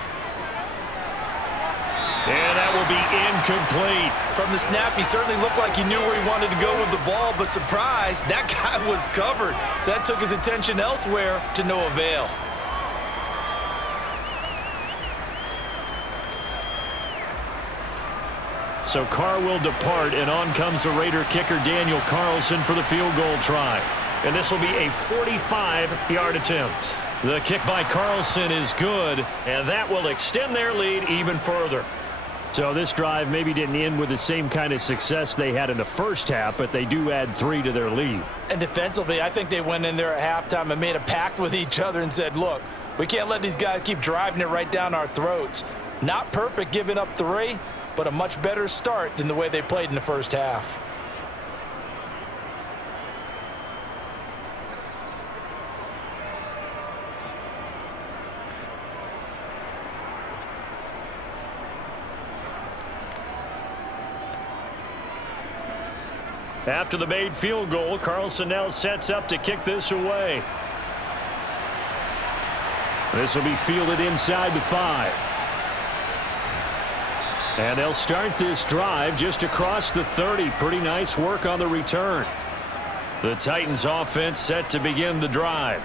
And that will be incomplete. From the snap, he certainly looked like he knew where he wanted to go with the ball, but surprise, that guy was covered. So that took his attention elsewhere to no avail. So Carr will depart, and on comes the Raider kicker Daniel Carlson for the field goal try. And this will be a 45-yard attempt. The kick by Carlson is good, and that will extend their lead even further. So this drive maybe didn't end with the same kind of success they had in the first half, but they do add 3 to their lead. And defensively, I think they went in there at halftime and made a pact with each other and said, look, we can't let these guys keep driving it right down our throats. Not perfect giving up 3, but a much better start than the way they played in the first half. After the made field goal, Carlson now sets up to kick this away. This will be fielded inside the 5. And they'll start this drive just across the 30. Pretty nice work on the return. The Titans offense set to begin the drive.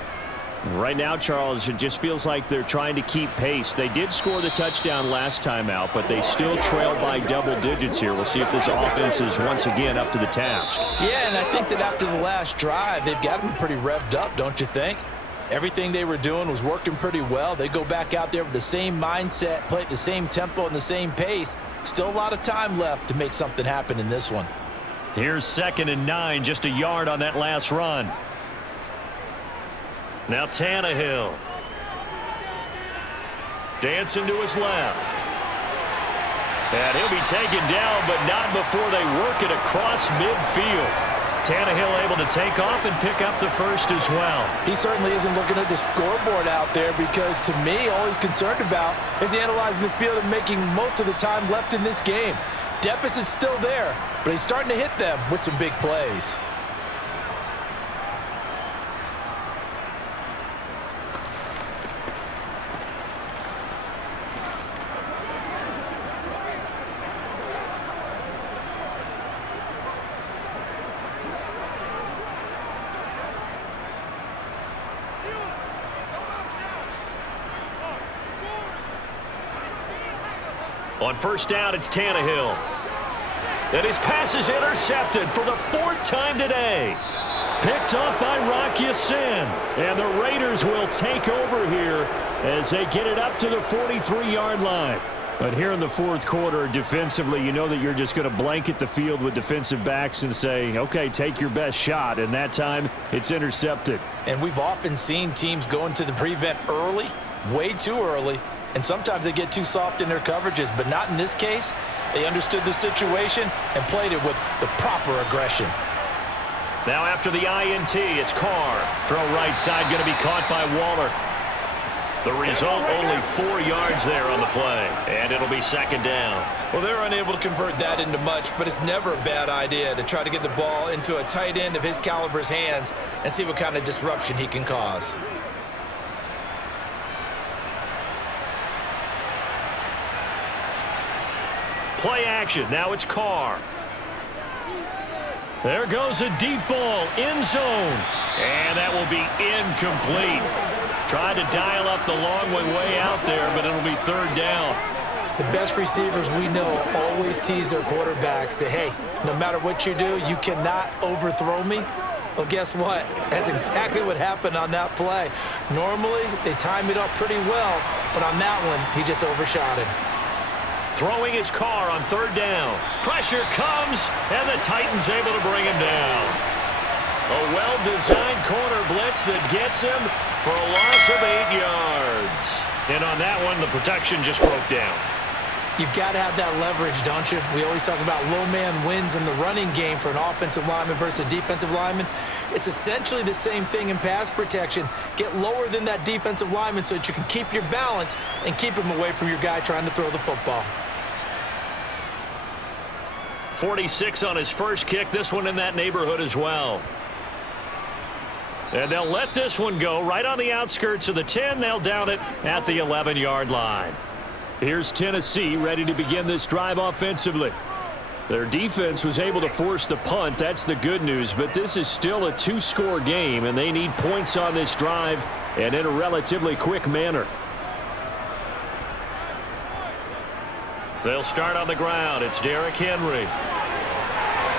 Right now, Charles, it just feels like they're trying to keep pace. They did score the touchdown last time out, but they still trail by double digits here. We'll see if this offense is once again up to the task. Yeah, and I think that after the last drive, they've got them pretty revved up, don't you think? Everything they were doing was working pretty well. They go back out there with the same mindset, play at the same tempo and the same pace. Still a lot of time left to make something happen in this one. Here's 2nd and 9, just a yard on that last run. Now Tannehill. Dancing to his left. And he'll be taken down, but not before they work it across midfield. Tannehill able to take off and pick up the first as well. He certainly isn't looking at the scoreboard out there because, to me, all he's concerned about is analyzing the field and making most of the time left in this game. Deficit's still there, but he's starting to hit them with some big plays. On first down, it's Tannehill. And his pass is intercepted for the 4th time today. Picked up by Rock Ya-Sin. And the Raiders will take over here as they get it up to the 43-yard line. But here in the 4th quarter, defensively, you know that you're just going to blanket the field with defensive backs and say, okay, take your best shot. And that time, it's intercepted. And we've often seen teams go into the prevent early, way too early, and sometimes they get too soft in their coverages, but not in this case. They understood the situation and played it with the proper aggression. Now after the INT, it's Carr. Throw right side, going to be caught by Waller. The result, only 4 yards there on the play, and it'll be 2nd down. Well, they're unable to convert that into much, but it's never a bad idea to try to get the ball into a tight end of his caliber's hands and see what kind of disruption he can cause. Play action. Now it's Carr. There goes a deep ball. End zone. And that will be incomplete. Tried to dial up the long one way out there, but it'll be 3rd down. The best receivers we know always tease their quarterbacks that, hey, no matter what you do, you cannot overthrow me. Well, guess what? That's exactly what happened on that play. Normally, they time it up pretty well, but on that one, he just overshot him. Throwing his Carr on 3rd down. Pressure comes, and the Titans able to bring him down. A well-designed corner blitz that gets him for a loss of 8 yards. And on that one, the protection just broke down. You've got to have that leverage, don't you? We always talk about low man wins in the running game for an offensive lineman versus a defensive lineman. It's essentially the same thing in pass protection. Get lower than that defensive lineman so that you can keep your balance and keep him away from your guy trying to throw the football. 46 on his first kick. This one in that neighborhood as well. And they'll let this one go right on the outskirts of the 10. They'll down it at the 11-yard line. Here's Tennessee ready to begin this drive offensively. Their defense was able to force the punt. That's the good news. But this is still a 2-score game, and they need points on this drive and in a relatively quick manner. They'll start on the ground. It's Derrick Henry.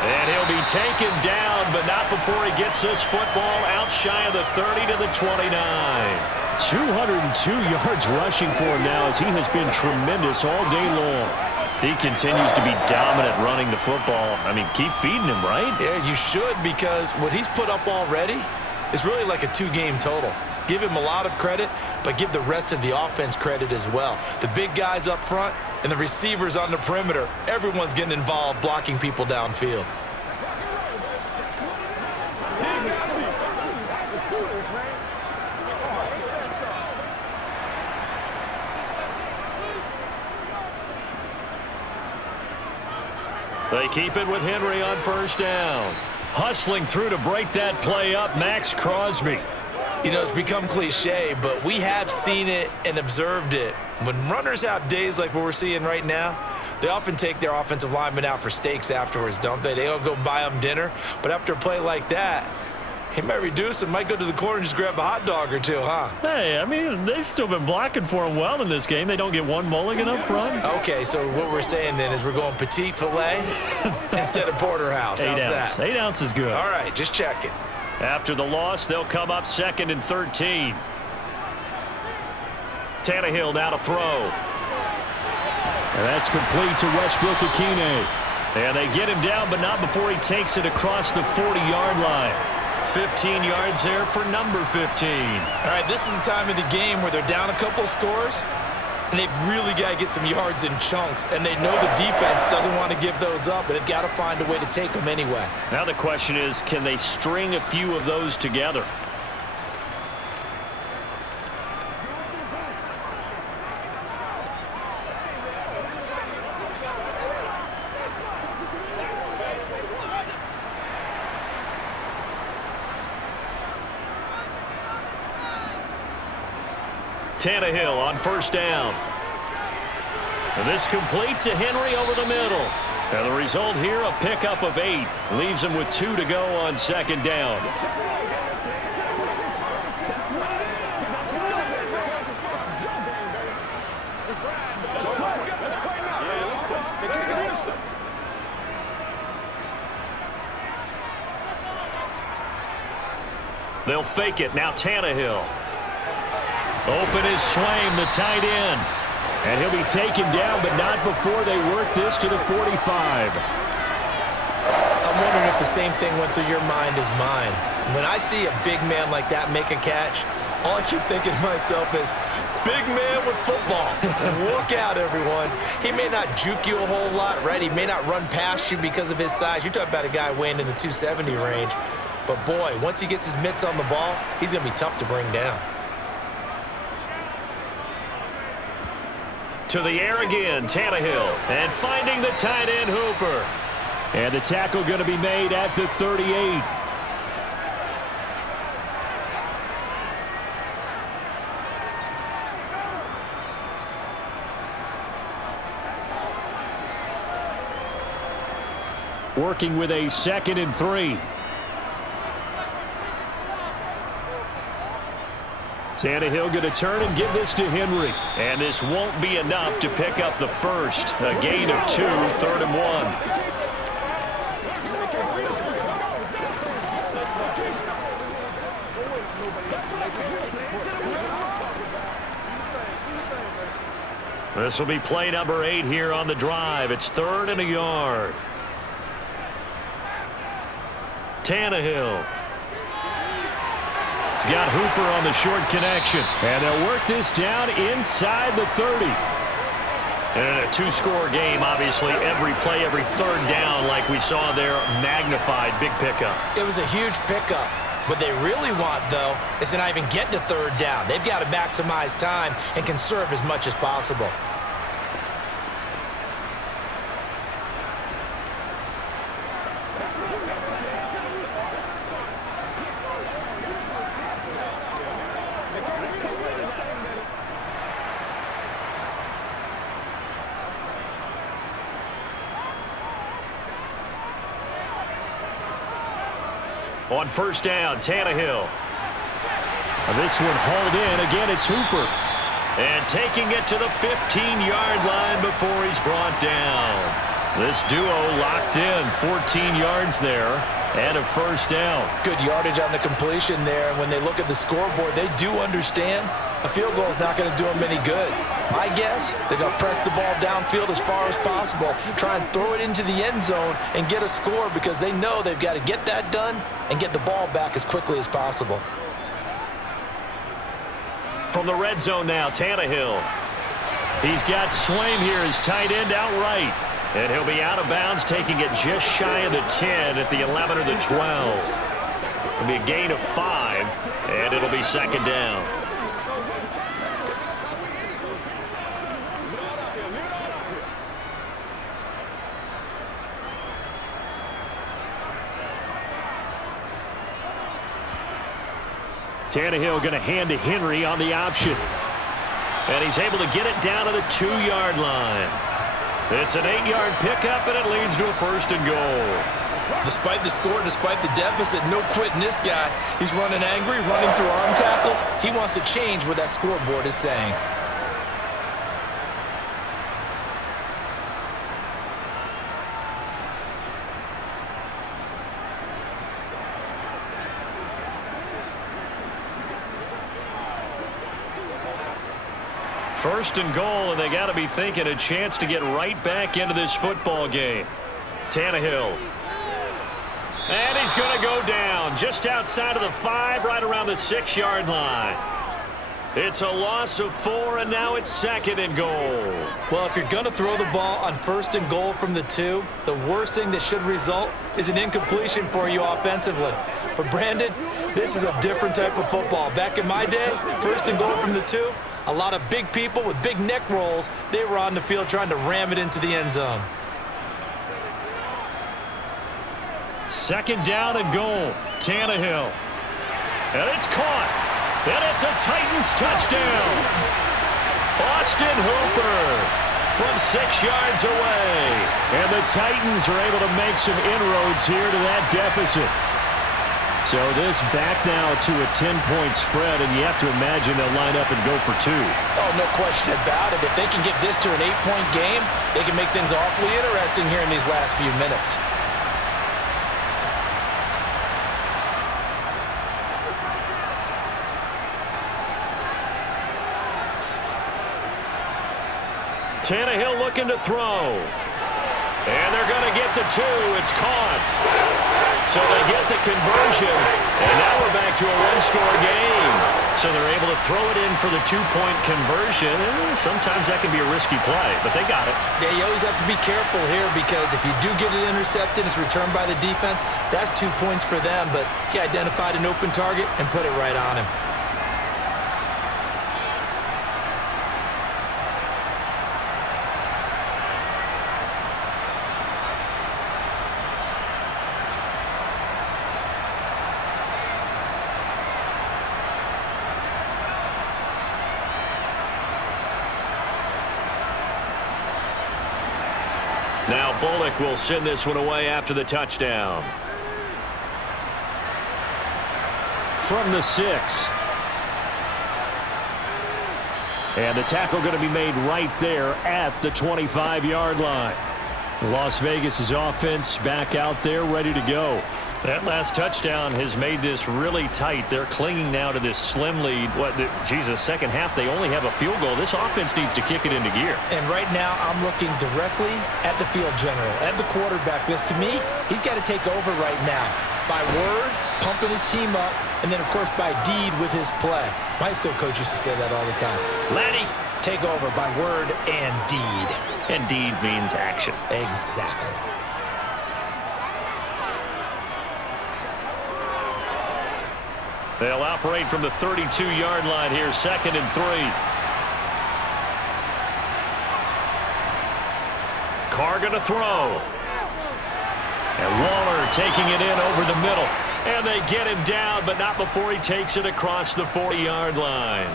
And he'll be taken down, but not before he gets this football out shy of the 30 to the 29. 202 yards rushing for him now as he has been tremendous all day long. He continues to be dominant running the football. I mean, keep feeding him, right? Yeah, you should, because what he's put up already is really like a 2-game total. Give him a lot of credit, but give the rest of the offense credit as well. The big guys up front and the receivers on the perimeter, everyone's getting involved blocking people downfield. They keep it with Henry on first down. Hustling through to break that play up, Max Crosby. You know, it's become cliche, but we have seen it and observed it. When runners have days like what we're seeing right now, they often take their offensive linemen out for steaks afterwards, don't they? They all go buy them dinner. But after a play like that, He might reduce and might go to the corner and just grab a hot dog or two, huh? Hey, I mean, they've still been blocking for him well in this game. They don't get one mulligan up front. Okay, so what we're saying then is we're going petite filet instead of porterhouse. How's that? 8 ounce is good. All right, just checking. After the loss, they'll come up 2nd and 13. Tannehill now to throw. And that's complete to Westbrook-Ikhine. And they get him down, but not before he takes it across the 40-yard line. 15 yards there for number 15. All right, this is the time of the game where they're down a couple of scores, and they've really got to get some yards in chunks, and they know the defense doesn't want to give those up, but they've got to find a way to take them anyway. Now the question is, can they string a few of those together? Tannehill on 1st down. And this complete to Henry over the middle. And the result here, a pickup of 8. Leaves him with 2 to go on 2nd down. They'll fake it. Now Tannehill. Open is Swaim, the tight end. And he'll be taken down, but not before they work this to the 45. I'm wondering if the same thing went through your mind as mine. When I see a big man like that make a catch, all I keep thinking to myself is, big man with football. Look out, everyone. He may not juke you a whole lot, right? He may not run past you because of his size. You're talking about a guy weighing in the 270 range. But, boy, once he gets his mitts on the ball, he's going to be tough to bring down. To the air again, Tannehill. And finding the tight end, Hooper. And the tackle going to be made at the 38. Working with a 2nd and 3. Tannehill going to turn and give this to Henry. And this won't be enough to pick up the first. A gain of 2, 3rd and 1. This will be play number 8 here on the drive. It's 3rd and a yard. Tannehill. He's got Hooper on the short connection. And they'll work this down inside the 30. And in a 2-score game, obviously, every play, every 3rd down, like we saw there, magnified, big pickup. It was a huge pickup. What they really want, though, is to not even get to 3rd down. They've got to maximize time and conserve as much as possible. On 1st down, Tannehill. And this one hauled in. Again, it's Hooper. And taking it to the 15-yard line before he's brought down. This duo locked in. 14 yards there and a 1st down. Good yardage on the completion there. And when they look at the scoreboard, they do understand a field goal is not going to do them any good. My guess, they're going to press the ball downfield as far as possible, try and throw it into the end zone and get a score because they know they've got to get that done and get the ball back as quickly as possible. From the red zone now, Tannehill. He's got Swaim here as tight end outright. And he'll be out of bounds, taking it just shy of the 10 at the 11 or the 12. It'll be a gain of 5, and it'll be 2nd down. Tannehill going to hand to Henry on the option. And he's able to get it down to the 2-yard line. It's an 8-yard pickup, and it leads to a 1st and goal. Despite the score, despite the deficit, no quitting this guy. He's running angry, running through arm tackles. He wants to change what that scoreboard is saying. First and goal, and they got to be thinking a chance to get right back into this football game. Tannehill. And he's going to go down just outside of the 5, right around the 6-yard line. It's a loss of 4, and now it's 2nd and goal. Well, if you're going to throw the ball on 1st and goal from the 2, the worst thing that should result is an incompletion for you offensively. But, Brandon, this is a different type of football. Back in my day, 1st and goal from the 2, a lot of big people with big neck rolls, they were on the field trying to ram it into the end zone. 2nd down and goal. Tannehill. And it's caught. And it's a Titans touchdown. Austin Hooper from 6 yards away. And the Titans are able to make some inroads here to that deficit. So this back now to a 10-point spread, and you have to imagine they'll line up and go for 2. Oh, no question about it. If they can get this to an 8-point game, they can make things awfully interesting here in these last few minutes. Tannehill looking to throw. And they're going to get the 2. It's caught. So they get the conversion, and now we're back to a 1-score game. So they're able to throw it in for the 2-point conversion. And sometimes that can be a risky play, but they got it. Yeah, you always have to be careful here because if you do get it intercepted, it's returned by the defense, that's 2 points for them. But he identified an open target and put it right on him. Now Bullock will send this one away after the touchdown. From the 6. And the tackle going to be made right there at the 25-yard line. Las Vegas' offense back out there ready to go. That last touchdown has made this really tight. They're clinging now to this slim lead. Second half, they only have a field goal. This offense needs to kick it into gear. And right now, I'm looking directly at the field general, at the quarterback, because to me, he's got to take over right now. By word, pumping his team up, and then, of course, by deed with his play. My high school coach used to say that all the time. Laddie, take over by word and deed. And deed means action. Exactly. They'll operate from the 32-yard line here, 2nd and 3. Carr going to throw. And Waller taking it in over the middle. And they get him down, but not before he takes it across the 40-yard line.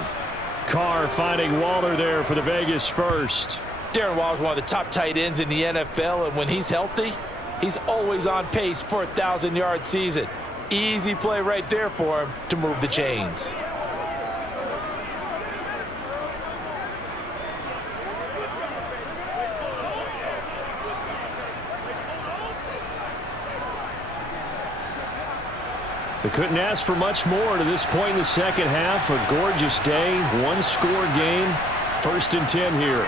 Carr finding Waller there for the Vegas first. Darren Waller's one of the top tight ends in the NFL, and when he's healthy, he's always on pace for a 1,000-yard season. Easy play right there for him to move the chains. They couldn't ask for much more to this point in the second half. A gorgeous day, 1-score game. 1st and 10 here.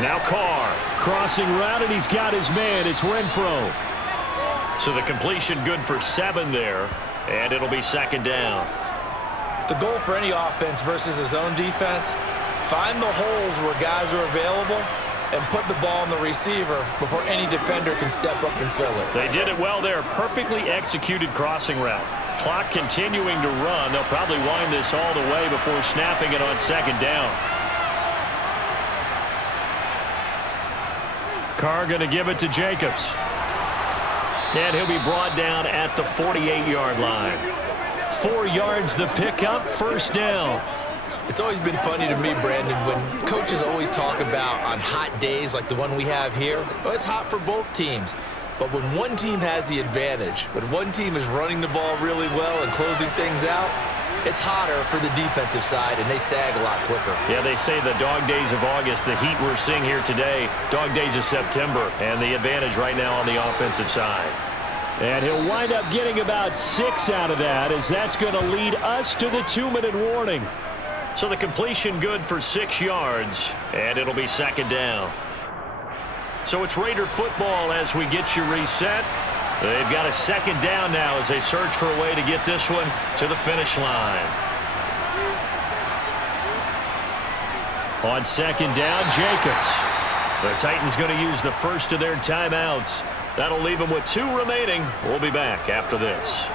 Now Carr crossing route, and he's got his man. It's Renfro. So the completion good for 7 there, and it'll be 2nd down. The goal for any offense versus his own defense, find the holes where guys are available and put the ball on the receiver before any defender can step up and fill it. They did it well there. Perfectly executed crossing route. Clock continuing to run. They'll probably wind this all the way before snapping it on 2nd down. Carr going to give it to Jacobs. And he'll be brought down at the 48-yard line. 4 yards the pickup, 1st down. It's always been funny to me, Brandon, when coaches always talk about on hot days like the one we have here. Well, it's hot for both teams. But when one team has the advantage, when one team is running the ball really well and closing things out, it's hotter for the defensive side, and they sag a lot quicker. Yeah, they say the dog days of August, the heat we're seeing here today, dog days of September, and the advantage right now on the offensive side. And he'll wind up getting about 6 out of that, as that's going to lead us to the 2-minute warning. So the completion good for 6 yards, and it'll be second down. So it's Raider football as we get you reset. They've got a second down now as they search for a way to get this one to the finish line. On second down, Jacobs. The Titans going to use the first of their timeouts. That'll leave them with 2 remaining. We'll be back after this.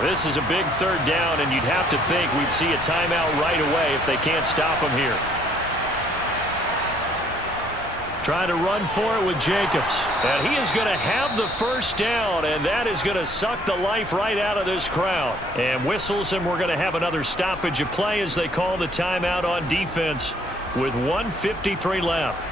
This is a big third down, and you'd have to think we'd see a timeout right away if they can't stop him here. Trying to run for it with Jacobs. And he is going to have the first down, and that is going to suck the life right out of this crowd. And whistles, and we're going to have another stoppage of play as they call the timeout on defense with 1:53 left.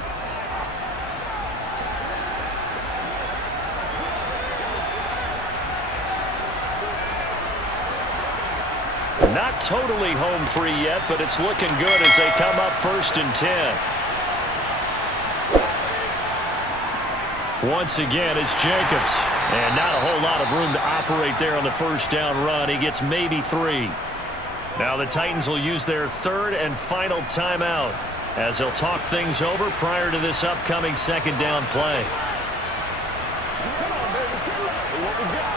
Not totally home free yet, but it's looking good as they come up 1st and 10. Once again, it's Jacobs. And not a whole lot of room to operate there on the first down run. He gets maybe 3. Now the Titans will use their 3rd and final timeout as they'll talk things over prior to this upcoming second down play. Come on, baby. Get up. What we got?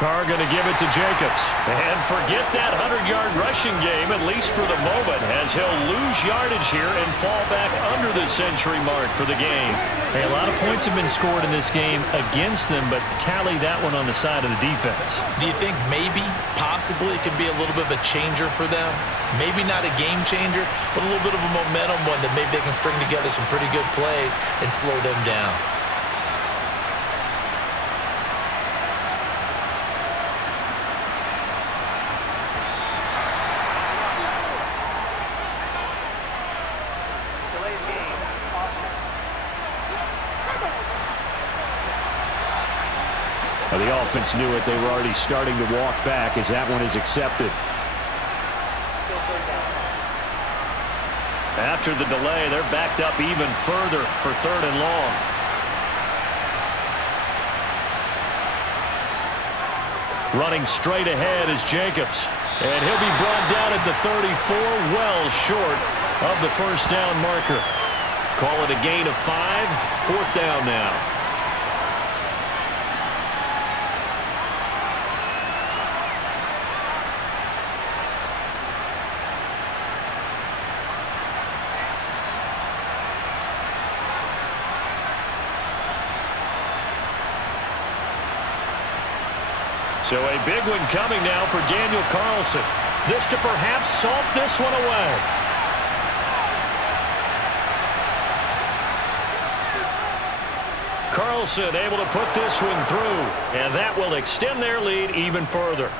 Carr going to give it to Jacobs. And forget that 100-yard rushing game, at least for the moment, as he'll lose yardage here and fall back under the century mark for the game. Hey, a lot of points have been scored in this game against them, but tally that one on the side of the defense. Do you think maybe, possibly, it could be a little bit of a changer for them? Maybe not a game changer, but a little bit of a momentum one that maybe they can string together some pretty good plays and slow them down. The offense knew it. They were already starting to walk back as that one is accepted. After the delay, they're backed up even further for 3rd and long. Running straight ahead is Jacobs. And he'll be brought down at the 34, well short of the first down marker. Call it a gain of 5, 4th down now. So a big one coming now for Daniel Carlson. This to perhaps salt this one away. Carlson able to put this one through, and that will extend their lead even further.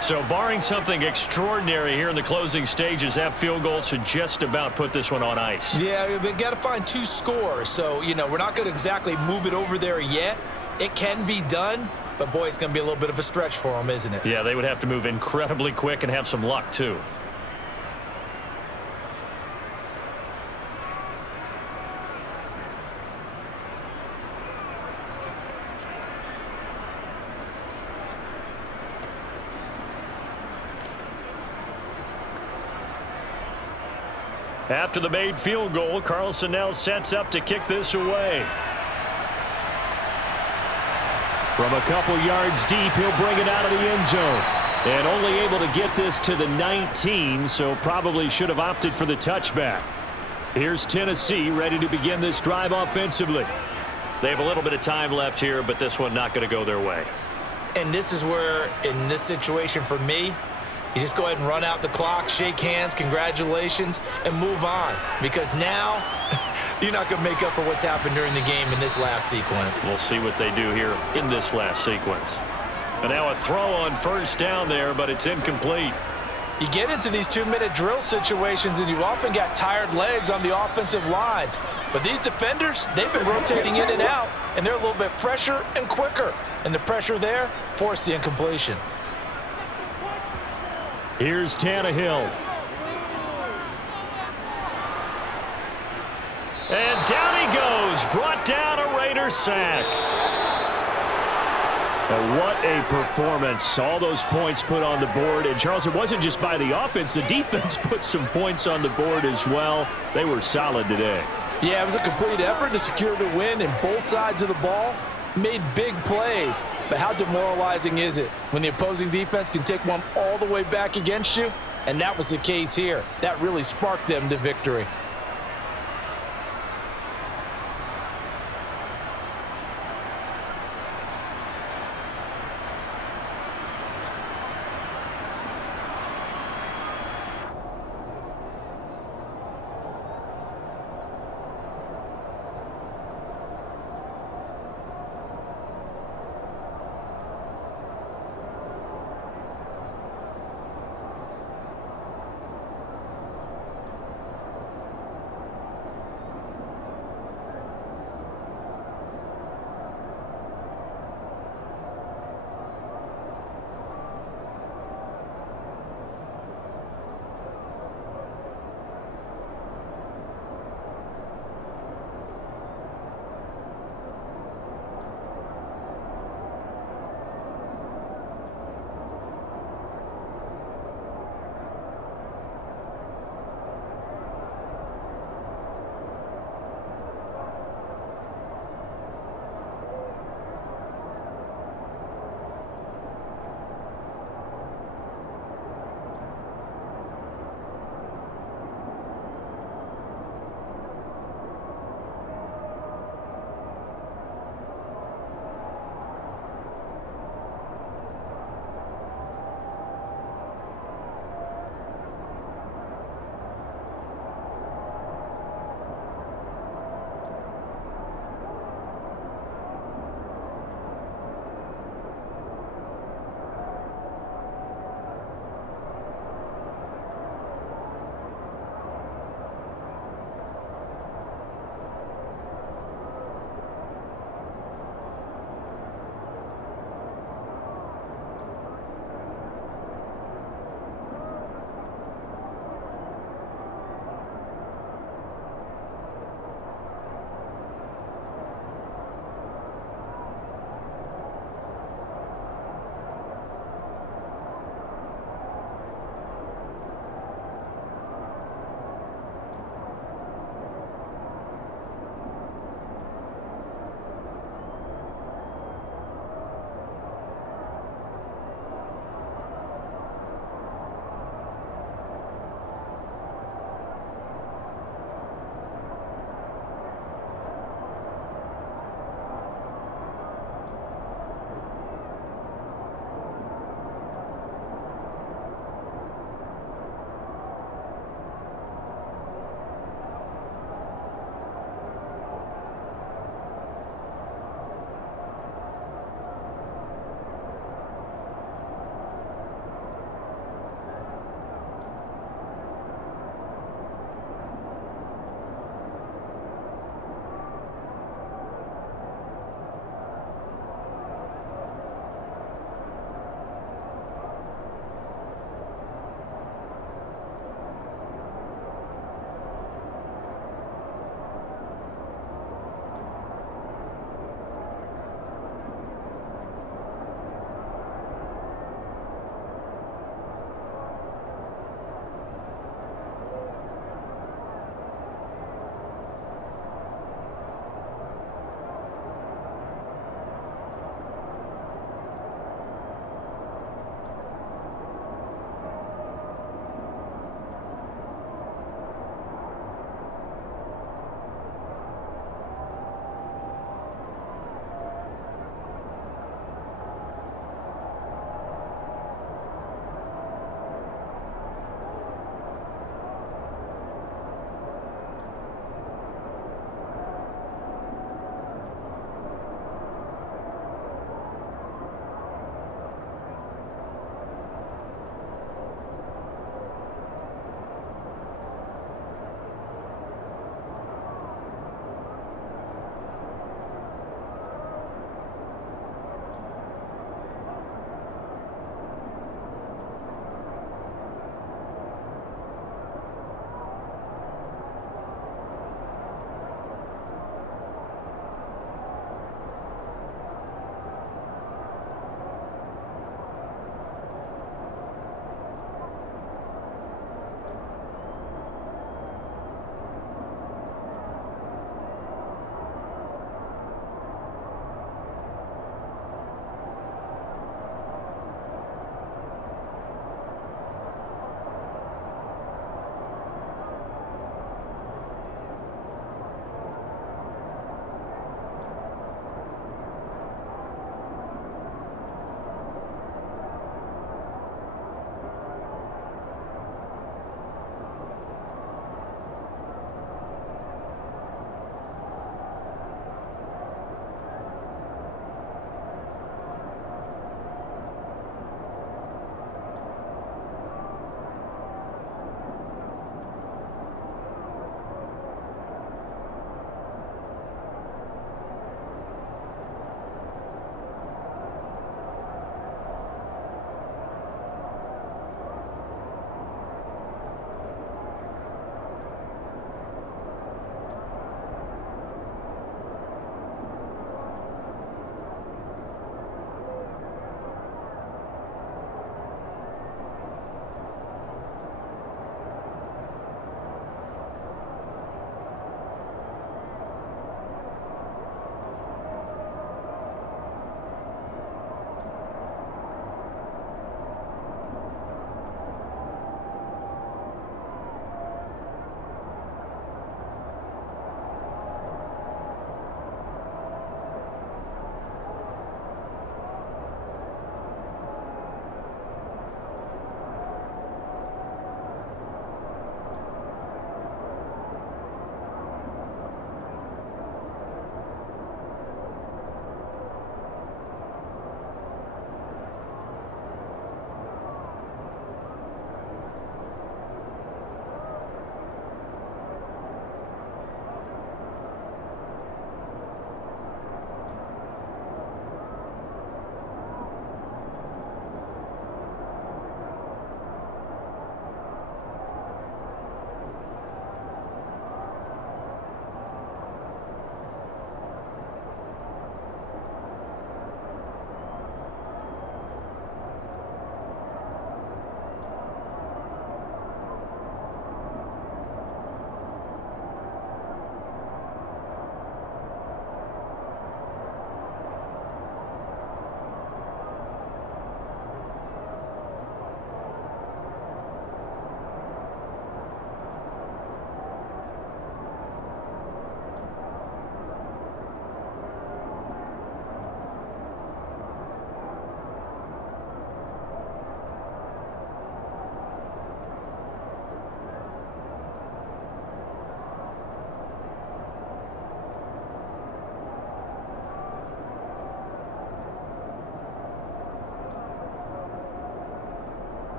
So barring something extraordinary here in the closing stages, that field goal should just about put this one on ice. Yeah, we got to find 2 scores. So, you know, we're not going to exactly move it over there yet. It can be done. But, boy, it's going to be a little bit of a stretch for them, isn't it? Yeah, they would have to move incredibly quick and have some luck, too. After the made field goal, Carlson now sets up to kick this away. From a couple yards deep, he'll bring it out of the end zone. And only able to get this to the 19, so probably should have opted for the touchback. Here's Tennessee ready to begin this drive offensively. They have a little bit of time left here, but this one not going to go their way. And this is where, in this situation for me, you just go ahead and run out the clock, shake hands, congratulations, and move on. Because now, you're not going to make up for what's happened during the game in this last sequence. We'll see what they do here in this last sequence. And now a throw on first down there, but it's incomplete. You get into these 2-minute drill situations, and you often got tired legs on the offensive line. But these defenders, they've been rotating in and out, and they're a little bit fresher and quicker. And the pressure there forced the incompletion. Here's Tannehill. And down he goes. Brought down a Raider sack. And what a performance. All those points put on the board. And, Charles, it wasn't just by the offense. The defense put some points on the board as well. They were solid today. Yeah, it was a complete effort to secure the win, and both sides of the ball made big plays. But how demoralizing is it when the opposing defense can take one all the way back against you? And that was the case here. That really sparked them to victory.